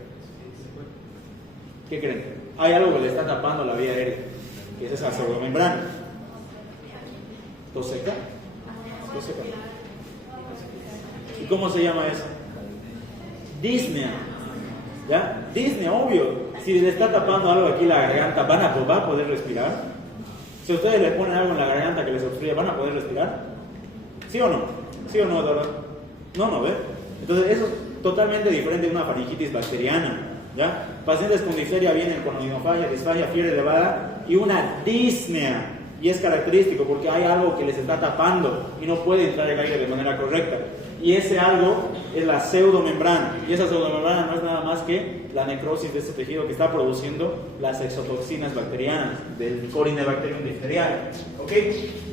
¿Qué creen? Hay algo que le está tapando la vía aérea, que es esa pseudomembrana. ¿Tos seca? ¿Tos seca? ¿Y cómo se llama eso? Disnea. ¿Ya? Disnea, obvio. Si le está tapando algo aquí la garganta, ¿va a poder respirar? Si ustedes le ponen algo en la garganta que les obstruye, ¿van a poder respirar? ¿Sí o no? ¿Sí o no, Eduardo? No, ¿ves? Entonces eso es totalmente diferente de una faringitis bacteriana, ¿ya? Pacientes con difteria vienen con odinofagia, disfagia, fiebre elevada y una disnea. Y es característico porque hay algo que les está tapando y no puede entrar el aire de manera correcta. Y ese algo es la pseudomembrana. Y esa pseudomembrana no es nada más que la necrosis de este tejido que está produciendo las exotoxinas bacterianas del Corynebacterium diphtheriae. ¿Ok?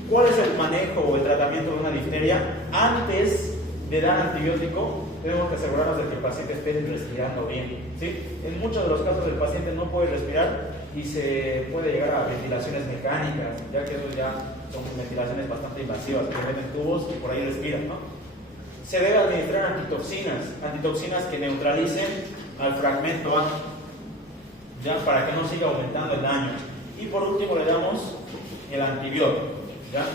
¿Cuál es el manejo o el tratamiento de una difteria? Antes de dar antibiótico, tenemos que asegurarnos de que el paciente esté respirando bien, ¿sí? En muchos de los casos el paciente no puede respirar y se puede llegar a ventilaciones mecánicas, ya que eso ya son ventilaciones bastante invasivas, que meten tubos y por ahí respiran, ¿no? Se debe administrar antitoxinas que neutralicen al fragmento A, ya, para que no siga aumentando el daño. Y por último le damos el antibiótico, ¿ya?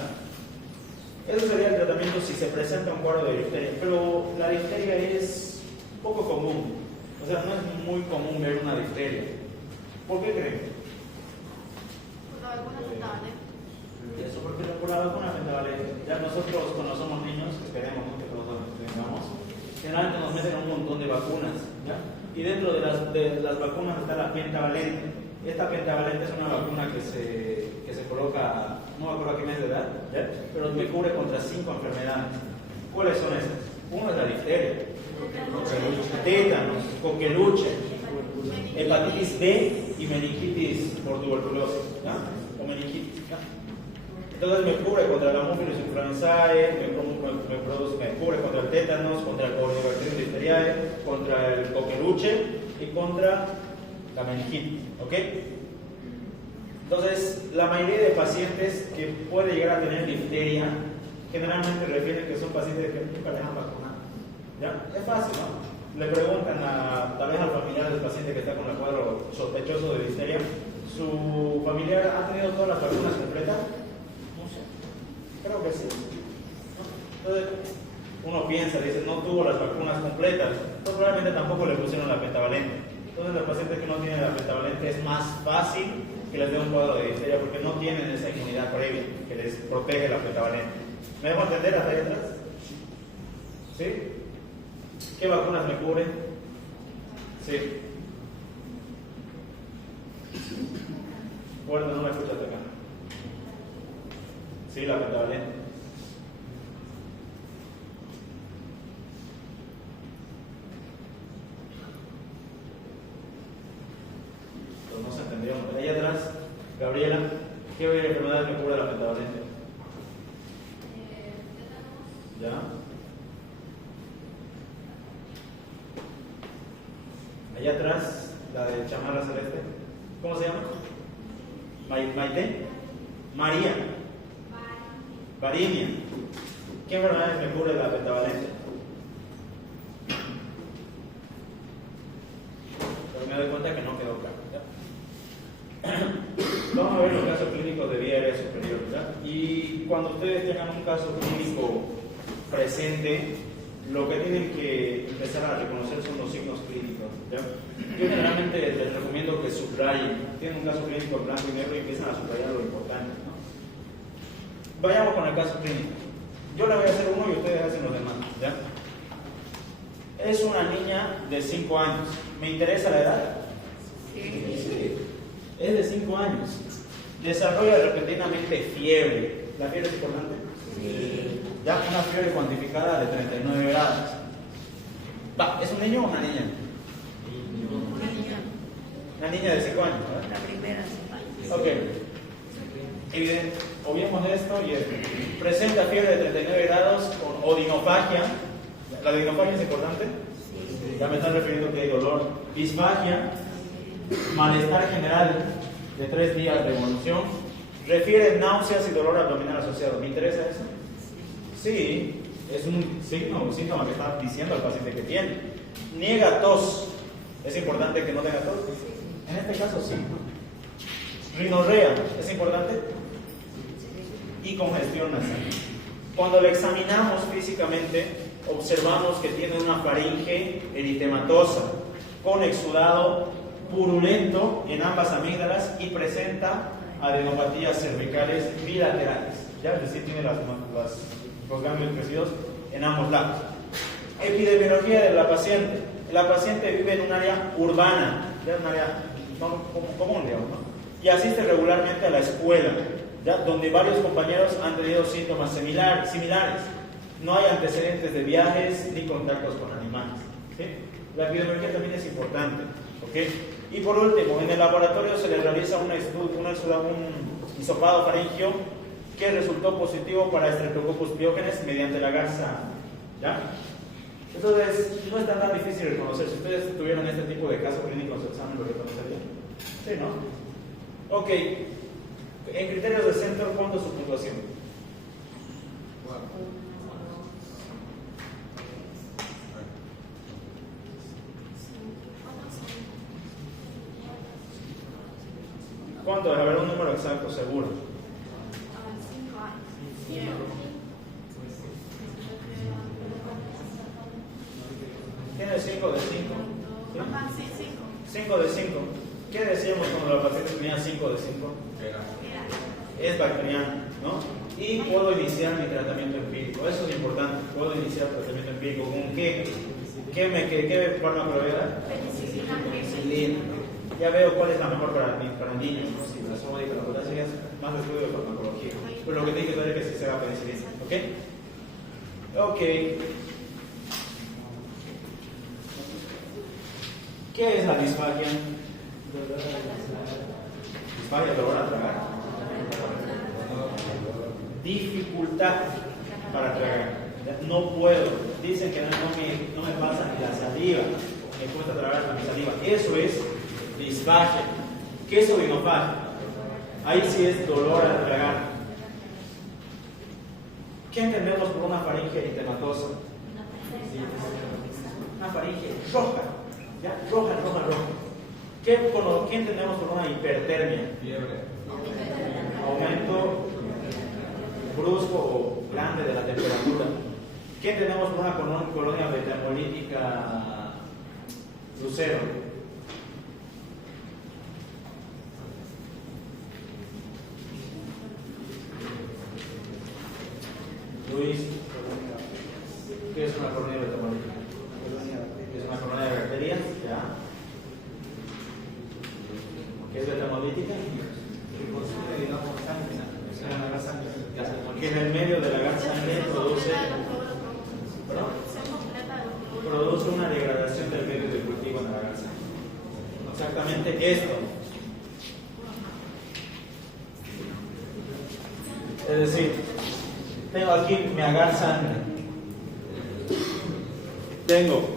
Eso sería el tratamiento si se presenta un cuadro de difteria, pero la difteria es poco común, o sea, no es muy común ver una difteria. ¿Por qué creen? Por la vacuna pentavalente. Eso, porque por la vacuna pentavalente, ya nosotros cuando somos niños, esperemos, ¿no?, que todos tengamos, generalmente nos meten un montón de vacunas, ¿ya? Y dentro de las vacunas está la pentavalente. Esta pentavalente es una vacuna que se coloca, no me acuerdo a qué mes de edad, ¿ya?, pero que cubre contra 5 enfermedades. ¿Cuáles son esas? Uno es la difteria, tétanos, coqueluche, hepatitis B y meningitis por tuberculosis, ¿ya?, o meningitis, ¿ya? Entonces me cubre contra la Haemophilus influenzae, me cubre contra el tétanos, contra el Corynebacterium diphtheriae, contra el coqueluche y contra la meningitis, ¿ok? Entonces, la mayoría de pacientes que puede llegar a tener difteria, generalmente refieren que son pacientes que nunca les han vacunado, ¿ya? Es fácil, ¿no? Le preguntan tal vez al familiar del paciente que está con el cuadro sospechoso de difteria, ¿su familiar ha tenido todas las vacunas completas? Creo que sí. Entonces, uno piensa, dice, no tuvo las vacunas completas, pues probablemente tampoco le pusieron la pentavalente. Entonces, los pacientes que no tienen la pentavalente es más fácil que les dé un cuadro de difteria porque no tienen esa inmunidad previa que les protege la pentavalente. ¿Me dejo entender hasta ahí atrás? ¿Sí? ¿Qué vacunas me cubren? Sí. Bueno, no me escuchas acá. Sí, la pentavalente. Pues no se entendió. Ahí atrás, Gabriela, ¿qué enfermedad me cubre la pentavalente? ¿Ya? Allá atrás, la de chamarra celeste. ¿Cómo se llama? Maite. María. Varinia. ¿Qué enfermedades me cubre la pentavalente? Pero me doy cuenta que no quedó claro, ¿ya? Vamos a ver los casos clínicos de vía aérea superior, ¿ya? Y cuando ustedes tengan un caso clínico presente, lo que tienen que empezar a reconocer son los signos clínicos, ¿ya? Yo generalmente les recomiendo que subrayen. Tienen un caso clínico en blanco y negro y empiezan a subrayar lo importante, ¿no? Vayamos con el caso clínico. Yo le voy a hacer uno y ustedes hacen los demás, ¿ya? Es una niña de 5 años. ¿Me interesa la edad? Sí. Es de 5 años. Desarrolla repentinamente fiebre. ¿La fiebre es importante? Sí. Ya, una fiebre cuantificada de 39 grados. Va, ¿es un niño o una niña? Una niña. Una niña de 5 años, ¿verdad? La primera. Ok. Obviemos esto y esto. Presenta fiebre de 39 grados con odinofagia. ¿La odinofagia es importante? Sí. Ya me están refiriendo que hay dolor. Disfagia, malestar general de 3 días de evolución. Refiere náuseas y dolor abdominal asociado. ¿Me interesa eso? Sí, es un signo, un síntoma que está diciendo al paciente que tiene. Niega tos. ¿Es importante que no tenga tos? En este caso sí. Rinorrea, ¿es importante? Y congestión nasal. Cuando le examinamos físicamente, observamos que tiene una faringe eritematosa, con exudado purulento en ambas amígdalas y presenta adenopatías cervicales bilaterales. Ya, es decir, tiene los ganglios crecidos en ambos lados. Epidemiología de la paciente. La paciente vive en un área urbana, ya un área común, digamos, ¿no? Y asiste regularmente a la escuela, ¿ya? Donde varios compañeros han tenido síntomas similares. No hay antecedentes de viajes ni contactos con animales, ¿sí? La epidemiología también es importante, ¿ok? Y por último, en el laboratorio se le realiza un hisopado faringio que resultó positivo para Streptococcus pyogenes mediante la garza, ¿ya? Entonces, no es tan difícil reconocer. Si ustedes tuvieran este tipo de caso clínico en su examen, ¿lo reconocerían? Sí, ¿no? Ok. En criterios de Centro, ¿cuánto es su puntuación? ¿Cuánto? A ver, un número exacto, seguro. 5 años. Tiene 5 de 5. ¿Sí? Ajá, sí, 5. 5 de 5. ¿Qué decíamos cuando la paciente tenía 5 de 5? Es bacteriana, ¿no? Y puedo iniciar mi tratamiento empírico. Eso es importante. Puedo iniciar tratamiento empírico. ¿Con qué? ¿Qué fármaco le voy a dar? Penicilina. Ya veo cuál es la mejor para niños, ¿no? Si la sódica, la potasia, más estudio de farmacología. Pero lo que tiene que saber es que se haga penicilina. ¿Ok? Ok. ¿Qué es la disfagia? Disfagia, dolor a tragar. Dificultad para tragar. No puedo. Dicen que no me pasa ni la saliva. Me cuesta tragar con mi saliva. Eso es disfagia. ¿Qué es odinofagia? Ahí sí es dolor al tragar. ¿Qué entendemos por una faringe eritematosa? Una faringe roja. ¿Ya? Roja. ¿Qué entendemos por una hipertermia? Fiebre. Aumento brusco o grande de la temperatura. ¿Qué entendemos por una colonia beta-hemolítica Lucero? Luis, ¿qué es una colonia beta-hemolítica? ¿Qué es una colonia de bacterias? ¿Ya? ¿Qué es beta-hemolítica? Que consume, digamos, sangre. Que en el medio de la gran sangre produce una degradación del medio de cultivo en la gran sangre. Exactamente esto. Es decir, tengo aquí mi agar sangre, tengo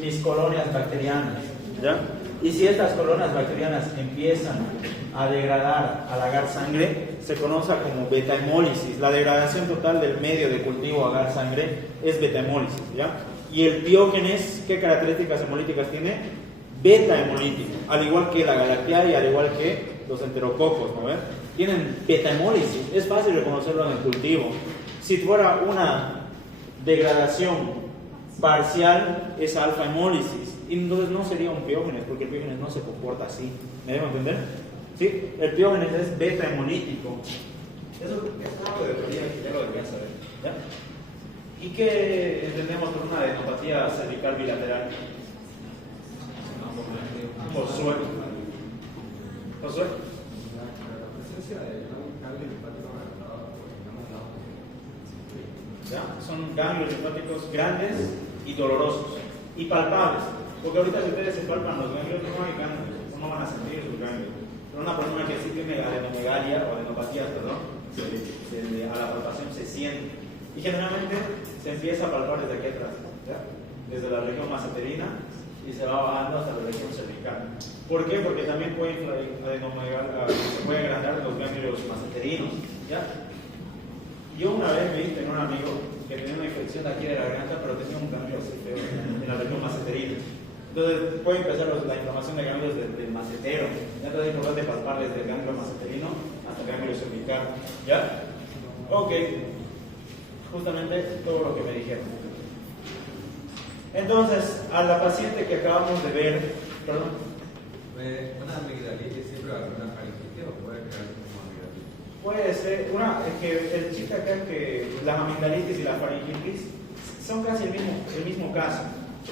mis colonias bacterianas, ¿ya? Y si estas colonias bacterianas empiezan a degradar al agar sangre, se conoce como beta-hemólisis. La degradación total del medio de cultivo agar sangre es beta-hemólisis, ¿ya? Y el piógenes, ¿qué características hemolíticas tiene? Beta-hemolítico, al igual que la galactiaria, al igual que los enterococos, ¿no ven? Tienen beta-hemólisis, es fácil reconocerlo en el cultivo. Si fuera una degradación parcial, es alfa-hemólisis. Y entonces no sería un piógenes, porque el piógenes no se comporta así. ¿Me debo entender? ¿Sí? El piógenes es beta-hemolítico. Eso es algo de teoría que ya lo deberían saber, ¿ya? ¿Y qué entendemos por una adenopatía cervical bilateral? Josué. ¿Josué? La presencia de un ganglio linfático agrandado, ¿ya? Son ganglios linfáticos grandes y dolorosos y palpables. Porque ahorita si ustedes se palpan los ganglios, no hay ganglios, no van a sentir sus ganglios. Pero una persona que sí tiene adenomegalia o adenopatías, perdón, a la palpación se siente. Y generalmente se empieza a palpar desde aquí atrás, ¿ya? Desde la región maceterina y se va bajando hasta la región cervical. ¿Por qué? Porque también puede se puede agrandar los ganglios maceterinos, ¿ya? Yo una vez me tenía un amigo que tenía una infección aquí de la garganta, pero tenía un ganglio así feo en la región maceterina. Entonces puede empezar la inflamación de ganglios del macetero. Entonces es importante palpar desde el ganglio maceterino hasta el ganglio cervical, ¿ya? Ok, justamente todo lo que me dijeron. Entonces, a la paciente que acabamos de ver, perdón. ¿Una amigdalitis siempre va a ser una faringitis o puede quedar como amigdalitis? Puede ser, es que el chiste acá es que la amigdalitis y la faringitis son casi el mismo caso,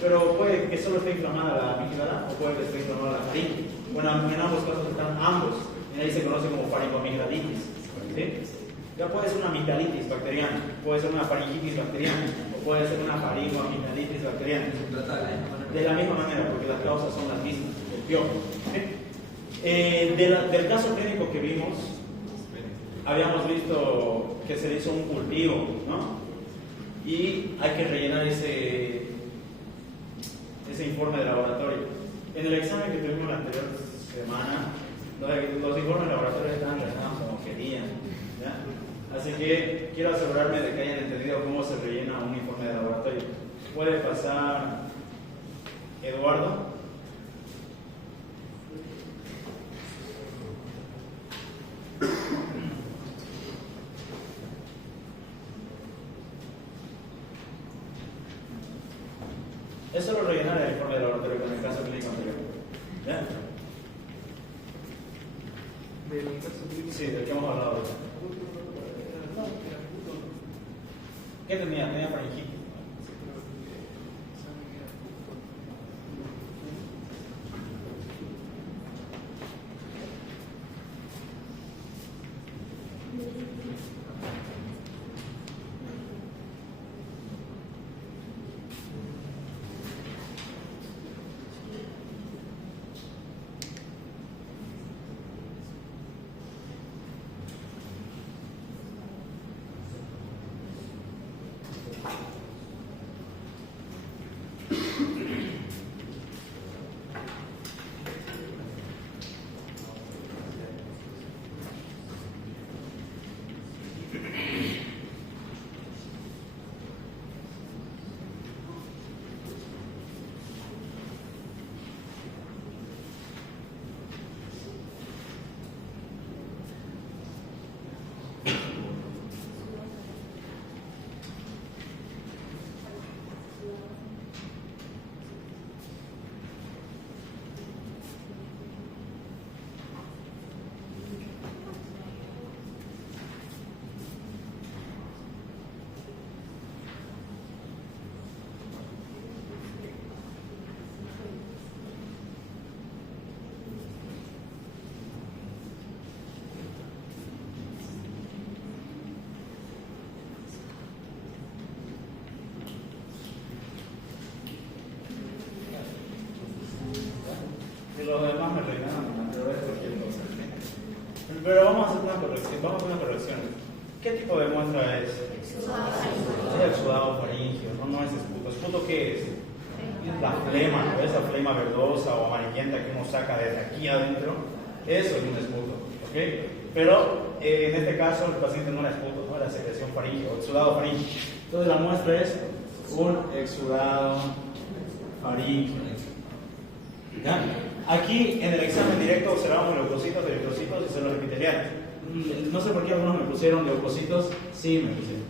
pero puede que solo esté inflamada la amígdala o puede que esté inflamada la faringe. Bueno, en ambos casos están ambos, y ahí se conoce como faringoamigdalitis. ¿Sí? Ya puede ser una amigdalitis bacteriana, puede ser una faringitis bacteriana, o puede ser una faringoamigdalitis bacteriana. ¿Se trata De la misma manera, porque las causas son las mismas, el piojo. ¿Sí? Del caso clínico que vimos, habíamos visto que se le hizo un cultivo, ¿no? Y hay que rellenar ese informe de laboratorio. En el examen que tuvimos la anterior semana, los informes de laboratorio estaban rellenados como querían, ¿ya? Así que quiero asegurarme de que hayan entendido cómo se rellena un informe de laboratorio. Puede pasar Eduardo. Es solo rellenar el informe de laboratorio con el caso clínico anterior. ¿Ya? ¿Del caso clínico? Sí, del que hemos hablado ahorita. ¿Qué tenía? Tenía faringitis. Y los demás me rellenaron, pero es cualquier cosa. Pero vamos a hacer una corrección. ¿Qué tipo de muestra es? Es exudado faríngeo, no es esputo. ¿Esputo qué es? La flema, esa flema verdosa o amarillenta que uno saca desde aquí adentro. Eso es un esputo, ¿ok? Pero en este caso el paciente no era esputo, no era secreción faríngeo, exudado faríngeo. Entonces la muestra es un exudado faríngeo. ¿Ya? Aquí en el examen directo observamos leucocitos, eritrocitos y células epiteliales. No sé por qué algunos me pusieron leucocitos, sí me pusieron.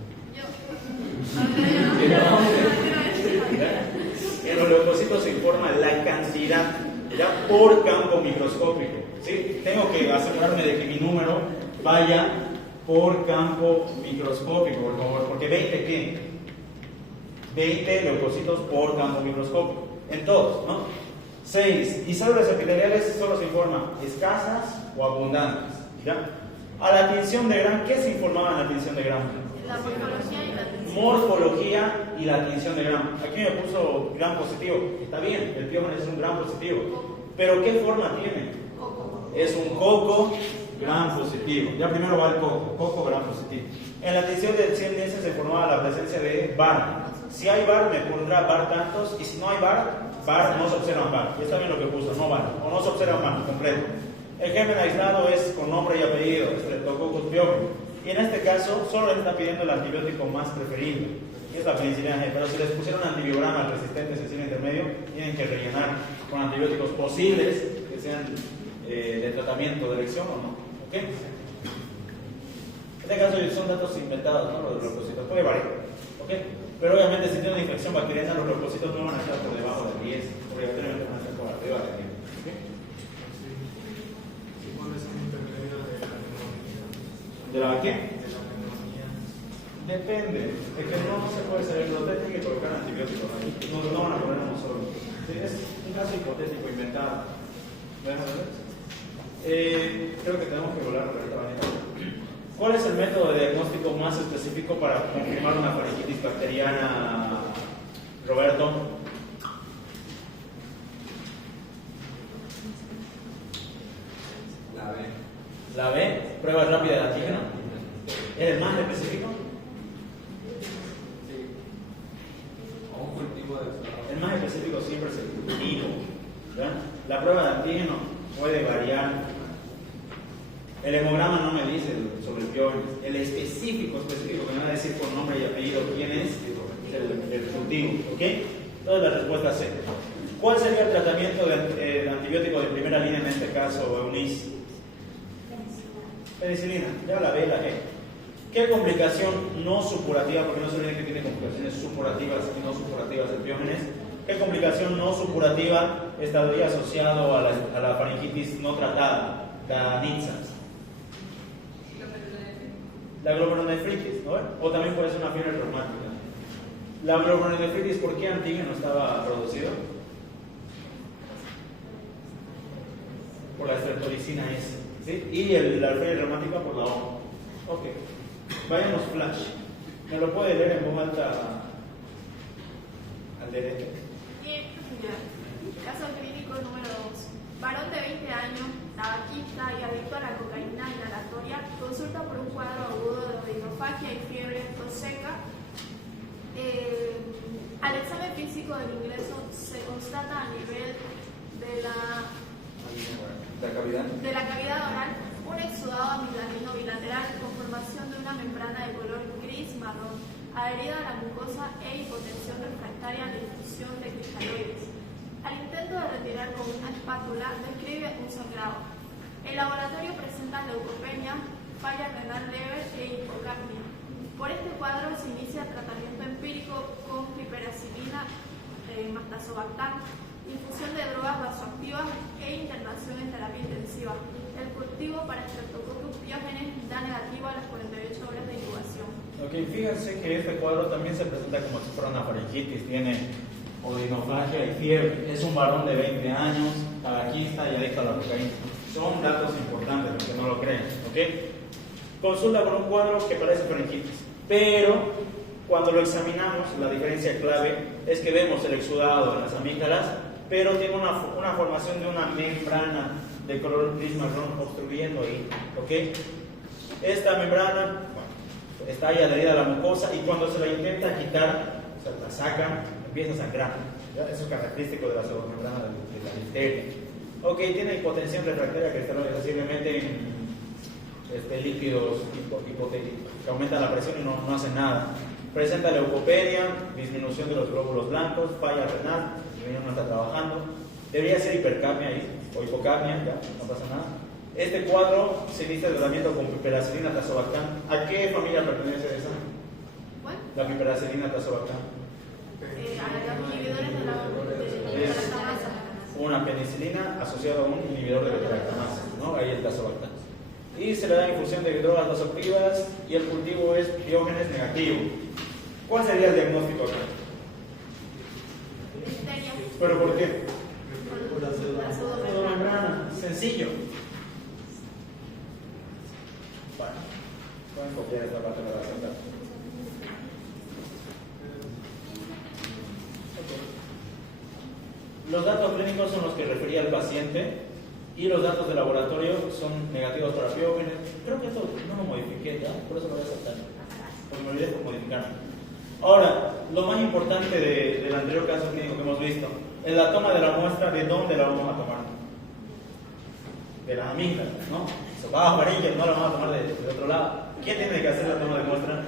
En los leucocitos se informa la cantidad, ¿ya? Por campo microscópico, ¿sí? Tengo que asegurarme de que mi número vaya por campo microscópico, por favor, porque 20 ¿qué? 20 leucocitos por campo microscópico, en todos, ¿no? 6. Y células epiteliales solo se informa escasas o abundantes, ¿ya? A la tinción de Gram, ¿qué se informaba en la tinción de Gram? La morfología y la tinción. Morfología y la tinción de Gram. Aquí me puso Gram positivo. Está bien, el piógenes es un Gram positivo. Pero ¿qué forma tiene? Coco. Es un coco Gram positivo. Ya primero va el coco Gram positivo. En la tinción del 100 meses se formaba la presencia de bar. Si hay bar, me pondrá bar tantos. Y si no hay bar, Par, no se observan par. Y está bien lo que puso, no van. O no se observan par, completo. El germen aislado es con nombre y apellido, Streptococcus pyogenes. Y en este caso, solo le está pidiendo el antibiótico más preferido, y es la penicilina G. Pero si les pusieron antibiogramas resistentes sensible intermedio, tienen que rellenar con antibióticos posibles que sean de tratamiento de elección o no. ¿Ok? En este caso son datos inventados, ¿no? Los leucocitos. Puede variar. ¿Ok? Pero obviamente si tiene una infección bacteriana, los leucocitos no van a estar por debajo de 10, obligatoriamente van a estar por arriba de 10. ¿Ok? ¿De la qué? Depende. Es que no se puede saber. Los tienen que colocar antibióticos ahí. No van a poner uno solo. Sí, es un caso hipotético inventado. Creo que tenemos que volar ahorita. ¿Cuál es el método de diagnóstico más específico para confirmar una faringitis bacteriana, Roberto? La B. La B, prueba rápida de antígeno. ¿Es el más específico? Sí. O un cultivo de exudado. El más específico siempre es el cultivo. ¿Verdad? La prueba de antígeno puede variar. El hemograma no me dice sobre el pyogenes. El específico que me va a decir con nombre y apellido quién es el cultivo. ¿Ok? Entonces la respuesta C. ¿Cuál sería el tratamiento de antibiótico de primera línea en este caso, Eunice? Penicilina, ya la B y la G. ¿Qué complicación no supurativa, porque no se olviden que tiene complicaciones supurativas y no supurativas del pyogenes? ¿Qué complicación no supurativa estaría asociado a la faringitis no tratada, la NITSAS? La glomerulonefritis, ¿no? O también puede ser una fiebre reumática. La glomerulonefritis, ¿por qué antígeno estaba producido? Por la streptolicina S, ¿sí? Y la fiebre reumática por la O. Ok. Vayamos flash. ¿Me lo puede leer en voz alta al derecho? Bien, caso clínico número 2. Varón de 20 años, tabaquista y adicto a la cocaína inhalatoria, consulta por un cuadro agudo de odinofagia y fiebre tos seca. Al examen físico del ingreso se constata a nivel de la cavidad oral un exudado amilanino bilateral con formación de una membrana de color gris-marrón, adherida a la mucosa e hipotensión refractaria a la infusión de cristaloides. Al intento de retirar con una espátula, describe un sangrado. El laboratorio presenta leucopenia, falla renal leve e hipocapnia. Por este cuadro se inicia tratamiento empírico con piperacilina, martazobactam, infusión de drogas vasoactivas e internación en terapia intensiva. El cultivo para Streptococcus pyogenes da negativo a las 48 horas de incubación. Ok, fíjense que este cuadro también se presenta como si fuera una faringitis, tiene odinofagia y fiebre. Es un varón de 20 años, tabaquista y adicto a la cocaína. Son datos importantes, aunque no lo creen. ¿Ok? Consulta por un cuadro que parece faringitis. Pero cuando lo examinamos, la diferencia clave es que vemos el exudado en las amígdalas, pero tiene una formación de una membrana de color gris marrón obstruyendo ahí. ¿Ok? Esta membrana está ahí adherida a la mucosa y cuando se la intenta quitar, o sea, la sacan, empieza a sangrar. ¿Ya? Eso es característico de la pseudomembrana de la difteria. Ok, tiene hipotensión refractaria cristaloide, es decir, le meten líquidos que aumentan la presión y no hacen nada. Presenta leucopenia, disminución de los glóbulos blancos, falla renal, el riñón no está trabajando. Debería ser hipercapnia ahí, o hipocapnia, ya, no pasa nada. Este cuadro se inicia el tratamiento con piperacilina tazobactam. ¿A qué familia pertenece esa? ¿Cuál? La piperacilina tazobactam. A los inhibidores de la lactamasa. Una penicilina asociada a un inhibidor de beta-lactamasa, ¿no? Ahí el tazobactam. Y se le da infusión de drogas vasoactivas y el cultivo es pyogenes negativo. ¿Cuál sería el diagnóstico acá? Difteria. ¿Pero por qué? Por la pseudomembrana. Pseudomembrana, sencillo. Bueno, pueden copiar esta parte de la receta. Los datos clínicos son los que refería el paciente y los datos de laboratorio son negativos para pyogenes. Creo que esto no lo modifiqué ya, por eso lo voy a saltar, porque me olvidé por modificarlo. Ahora, lo más importante del anterior caso clínico que hemos visto, En la toma de la muestra, ¿de dónde la vamos a tomar? De las amígdalas, ¿no? Se va a faringe, no la vamos a tomar de otro lado. ¿Quién tiene que hacer la toma de muestra?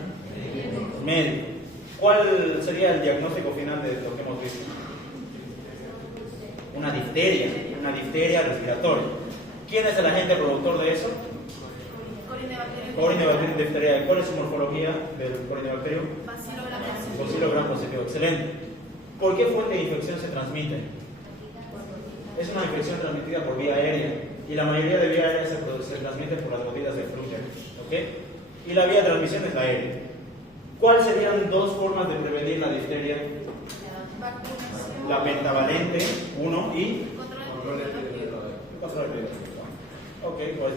Médico. ¿Cuál sería el diagnóstico final de lo que hemos visto? Una difteria respiratoria. ¿Quién es el agente productor de eso? Corinebacterium diphtheriae. ¿Cuál es su morfología del Corinebacterium? Bacilo gram positivo. Excelente. ¿Por qué fuente de infección se transmite? Es una infección transmitida por vía aérea. Y la mayoría de vía aérea se transmite por las gotitas de flujo. ¿Okay? Y la vía de transmisión es la aérea. ¿Cuáles serían dos formas de prevenir la difteria? La pentavalente, 1 y control epidemiológico. Ok, pues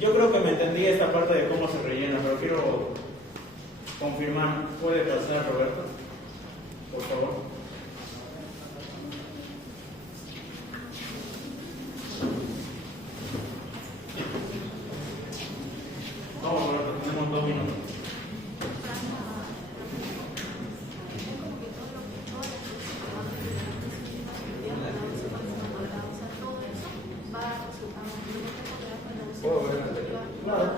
yo creo que me entendí esta parte de cómo se rellena, pero quiero confirmar. ¿Puede pasar, Roberto? Por favor. Vamos, Roberto, tenemos 2 minutos. ¿Puedo ver la tele? Claro.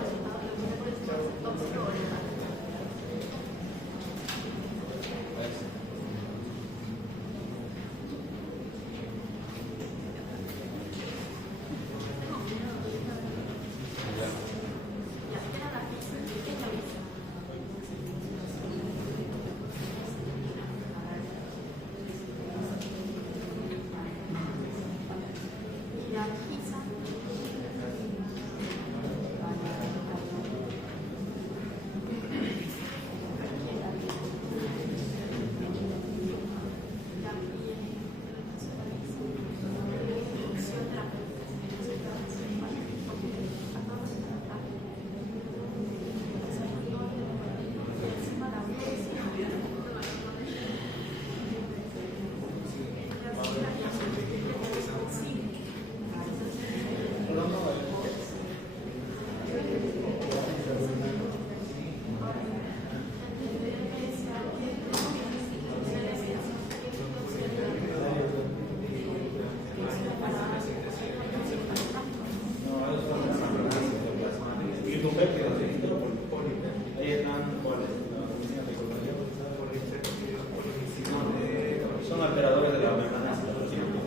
Son alteradores de la membrana citoplasmática.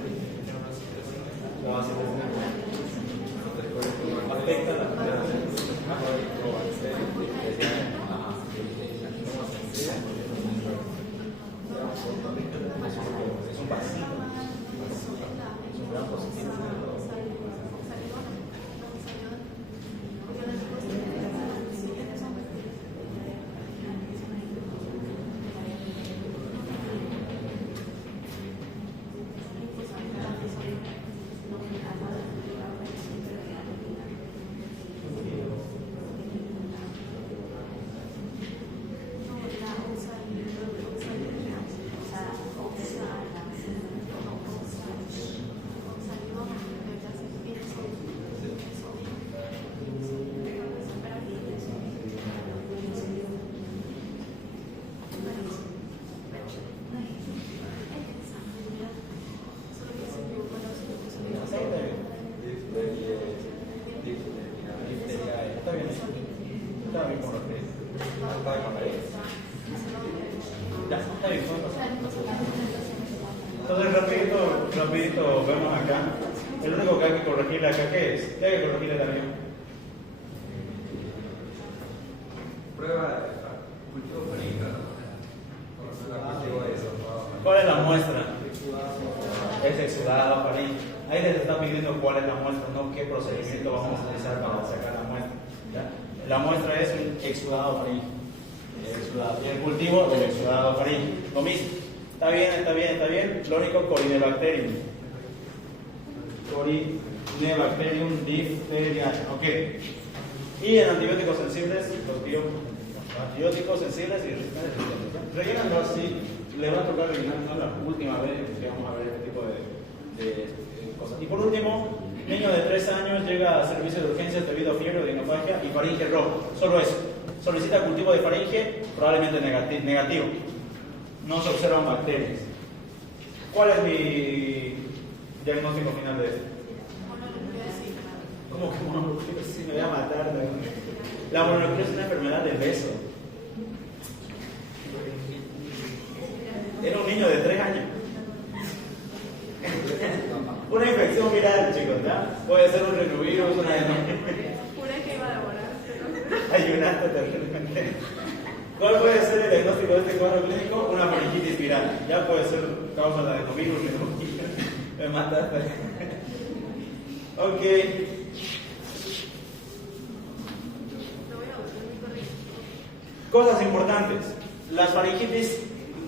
Afecta la es un vacío. Es un gran positivo. Entonces, rapidito vemos acá. El único que hay que corregirle acá, ¿qué es? ¿Qué hay que corregirle también? Prueba de cultivo faringe, ¿no? ¿Cuál es la muestra? Es exudado faringe. Ahí les está pidiendo cuál es la muestra, no qué procedimiento vamos a utilizar para sacar la muestra. ¿Ya? La muestra es un exudado faringe. Y el cultivo del exudado faringe. Lo mismo. Está bien. Lo único, Corinebacterium. Corinebacterium diphtheriae. Ok. Y en antibióticos sensibles, los tíos, antibióticos sensibles y resistentes. Rellenando así, le va a tocar rellenar, no la última vez que vamos a ver este tipo de cosas. Y por último, niño de 3 años llega a servicio de urgencias debido a fiebre o rinofagia y faringe rojo. Solo eso. Solicita cultivo de faringe, probablemente negativo. No se observan bacterias. ¿Cuál es mi diagnóstico final de esto? Mononucleosis. ¿Cómo que mononucleosis? Me voy a matar, ¿no? La mononucleosis es una enfermedad del beso. Era un niño de 3 años. Una infección viral, chicos, ¿ya? Puede ser un rinovirus, una Juré que iba a devorar, pero... ayunaste terriblemente. ¿Cuál puede ser el diagnóstico de este cuadro clínico? Una meningitis viral. Ya puede ser causa de adenovirus, neumonía. Me mataste. Ok. Lo voy a buscar muy correcto. Cosas importantes. Las faringitis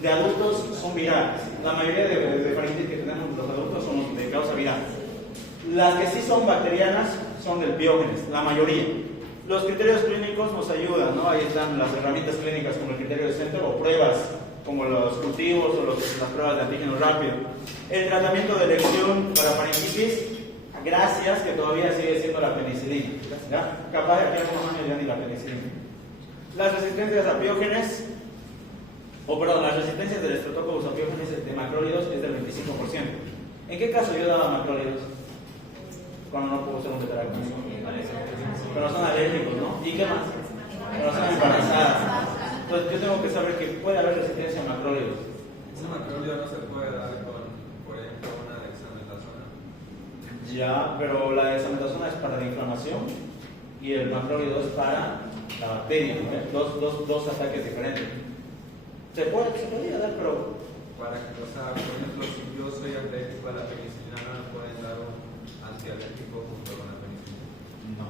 de adultos son virales. La mayoría de faringitis que tenemos los adultos son de causa viral. Las que sí son bacterianas son del Piógenes, la mayoría. Los criterios clínicos nos ayudan, ¿no? Ahí están las herramientas clínicas como el criterio de Center o pruebas como los cultivos o las pruebas de antígeno rápido. El tratamiento de elección para faringitis, gracias que todavía sigue siendo la penicilina. ¿Ya? Capaz de aquí a algunos años ya ni la penicilina. Las resistencias a Piógenes, las resistencias del Streptococcus a Piógenes de macrólidos es del 25%. ¿En qué caso yo daba macrólidos? Cuando no puedo usar un tetraco. Pero son alérgicos, ¿no? ¿Y qué más? Pero son embarazadas. Entonces yo tengo que saber que puede haber resistencia a macrólidos. Ese macróleo no se puede dar con, por ejemplo, una dexametasona. Ya, pero la dexametasona es para la inflamación y el macrólido es para la bacteria, ¿no? Dos ataques diferentes. Se podría dar, pero... Para que, o sea, por ejemplo, si yo soy alérgico a la penicilina, ¿no me pueden dar un antialérgico junto con la penicilina? No.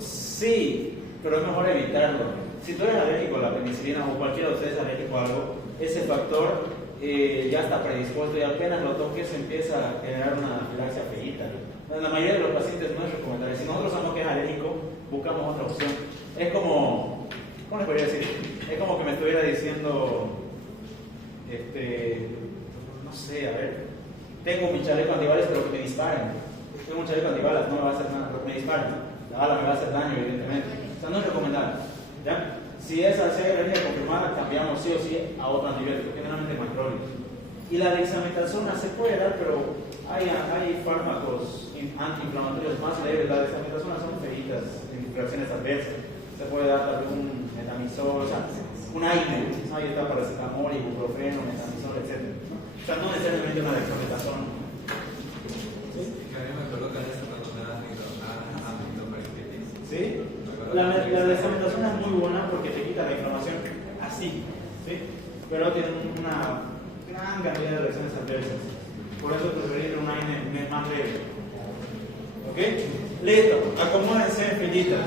Sí, pero es mejor evitarlo. Si tú eres alérgico a la penicilina o cualquiera de ustedes es alérgico a algo, ese factor ya está predispuesto y apenas lo toques empieza a generar una anafilaxia feíta. La mayoría de los pacientes no es recomendable. Si nosotros sabemos que es alérgico, buscamos otra opción. Es como, ¿cómo les podría decir? Es como que me estuviera diciendo, no sé, a ver, tengo mi chaleco antibalas pero que me disparen. Tengo un chaleco antibalas, no me va a hacer nada, pero que me disparen. La bala me va a hacer daño, evidentemente. O sea, no es recomendable. ¿Ya? Si es alergia confirmada, cambiamos sí o sí a otro antibiótico, generalmente macrólidos. Y la dexametasona se puede dar, pero hay fármacos antiinflamatorios más leves. La dexametasona son feritas, reacciones adversas. Se puede dar también un metamizol, o sea, un AINE, ahí está paracetamol, ibuprofeno, metamizol, etc. O sea, no necesariamente una dexametasona. ¿Sí? Que a mí me colocan esto cuando me dan amigdofaritis. ¿Sí? La dexametasona es muy buena porque te quita la inflamación así, ¿sí? Pero tiene una gran cantidad de reacciones adversas. Por eso preferir un AINE más leve. ¿Ok? Listo, acomódense en filitas.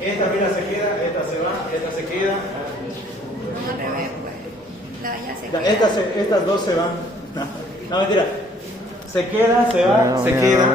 Esta fila se queda, esta se va, esta se queda. No, al revés, pues. No, ya se queda. Estas dos se van. No, mentira. Se queda, se va, se queda.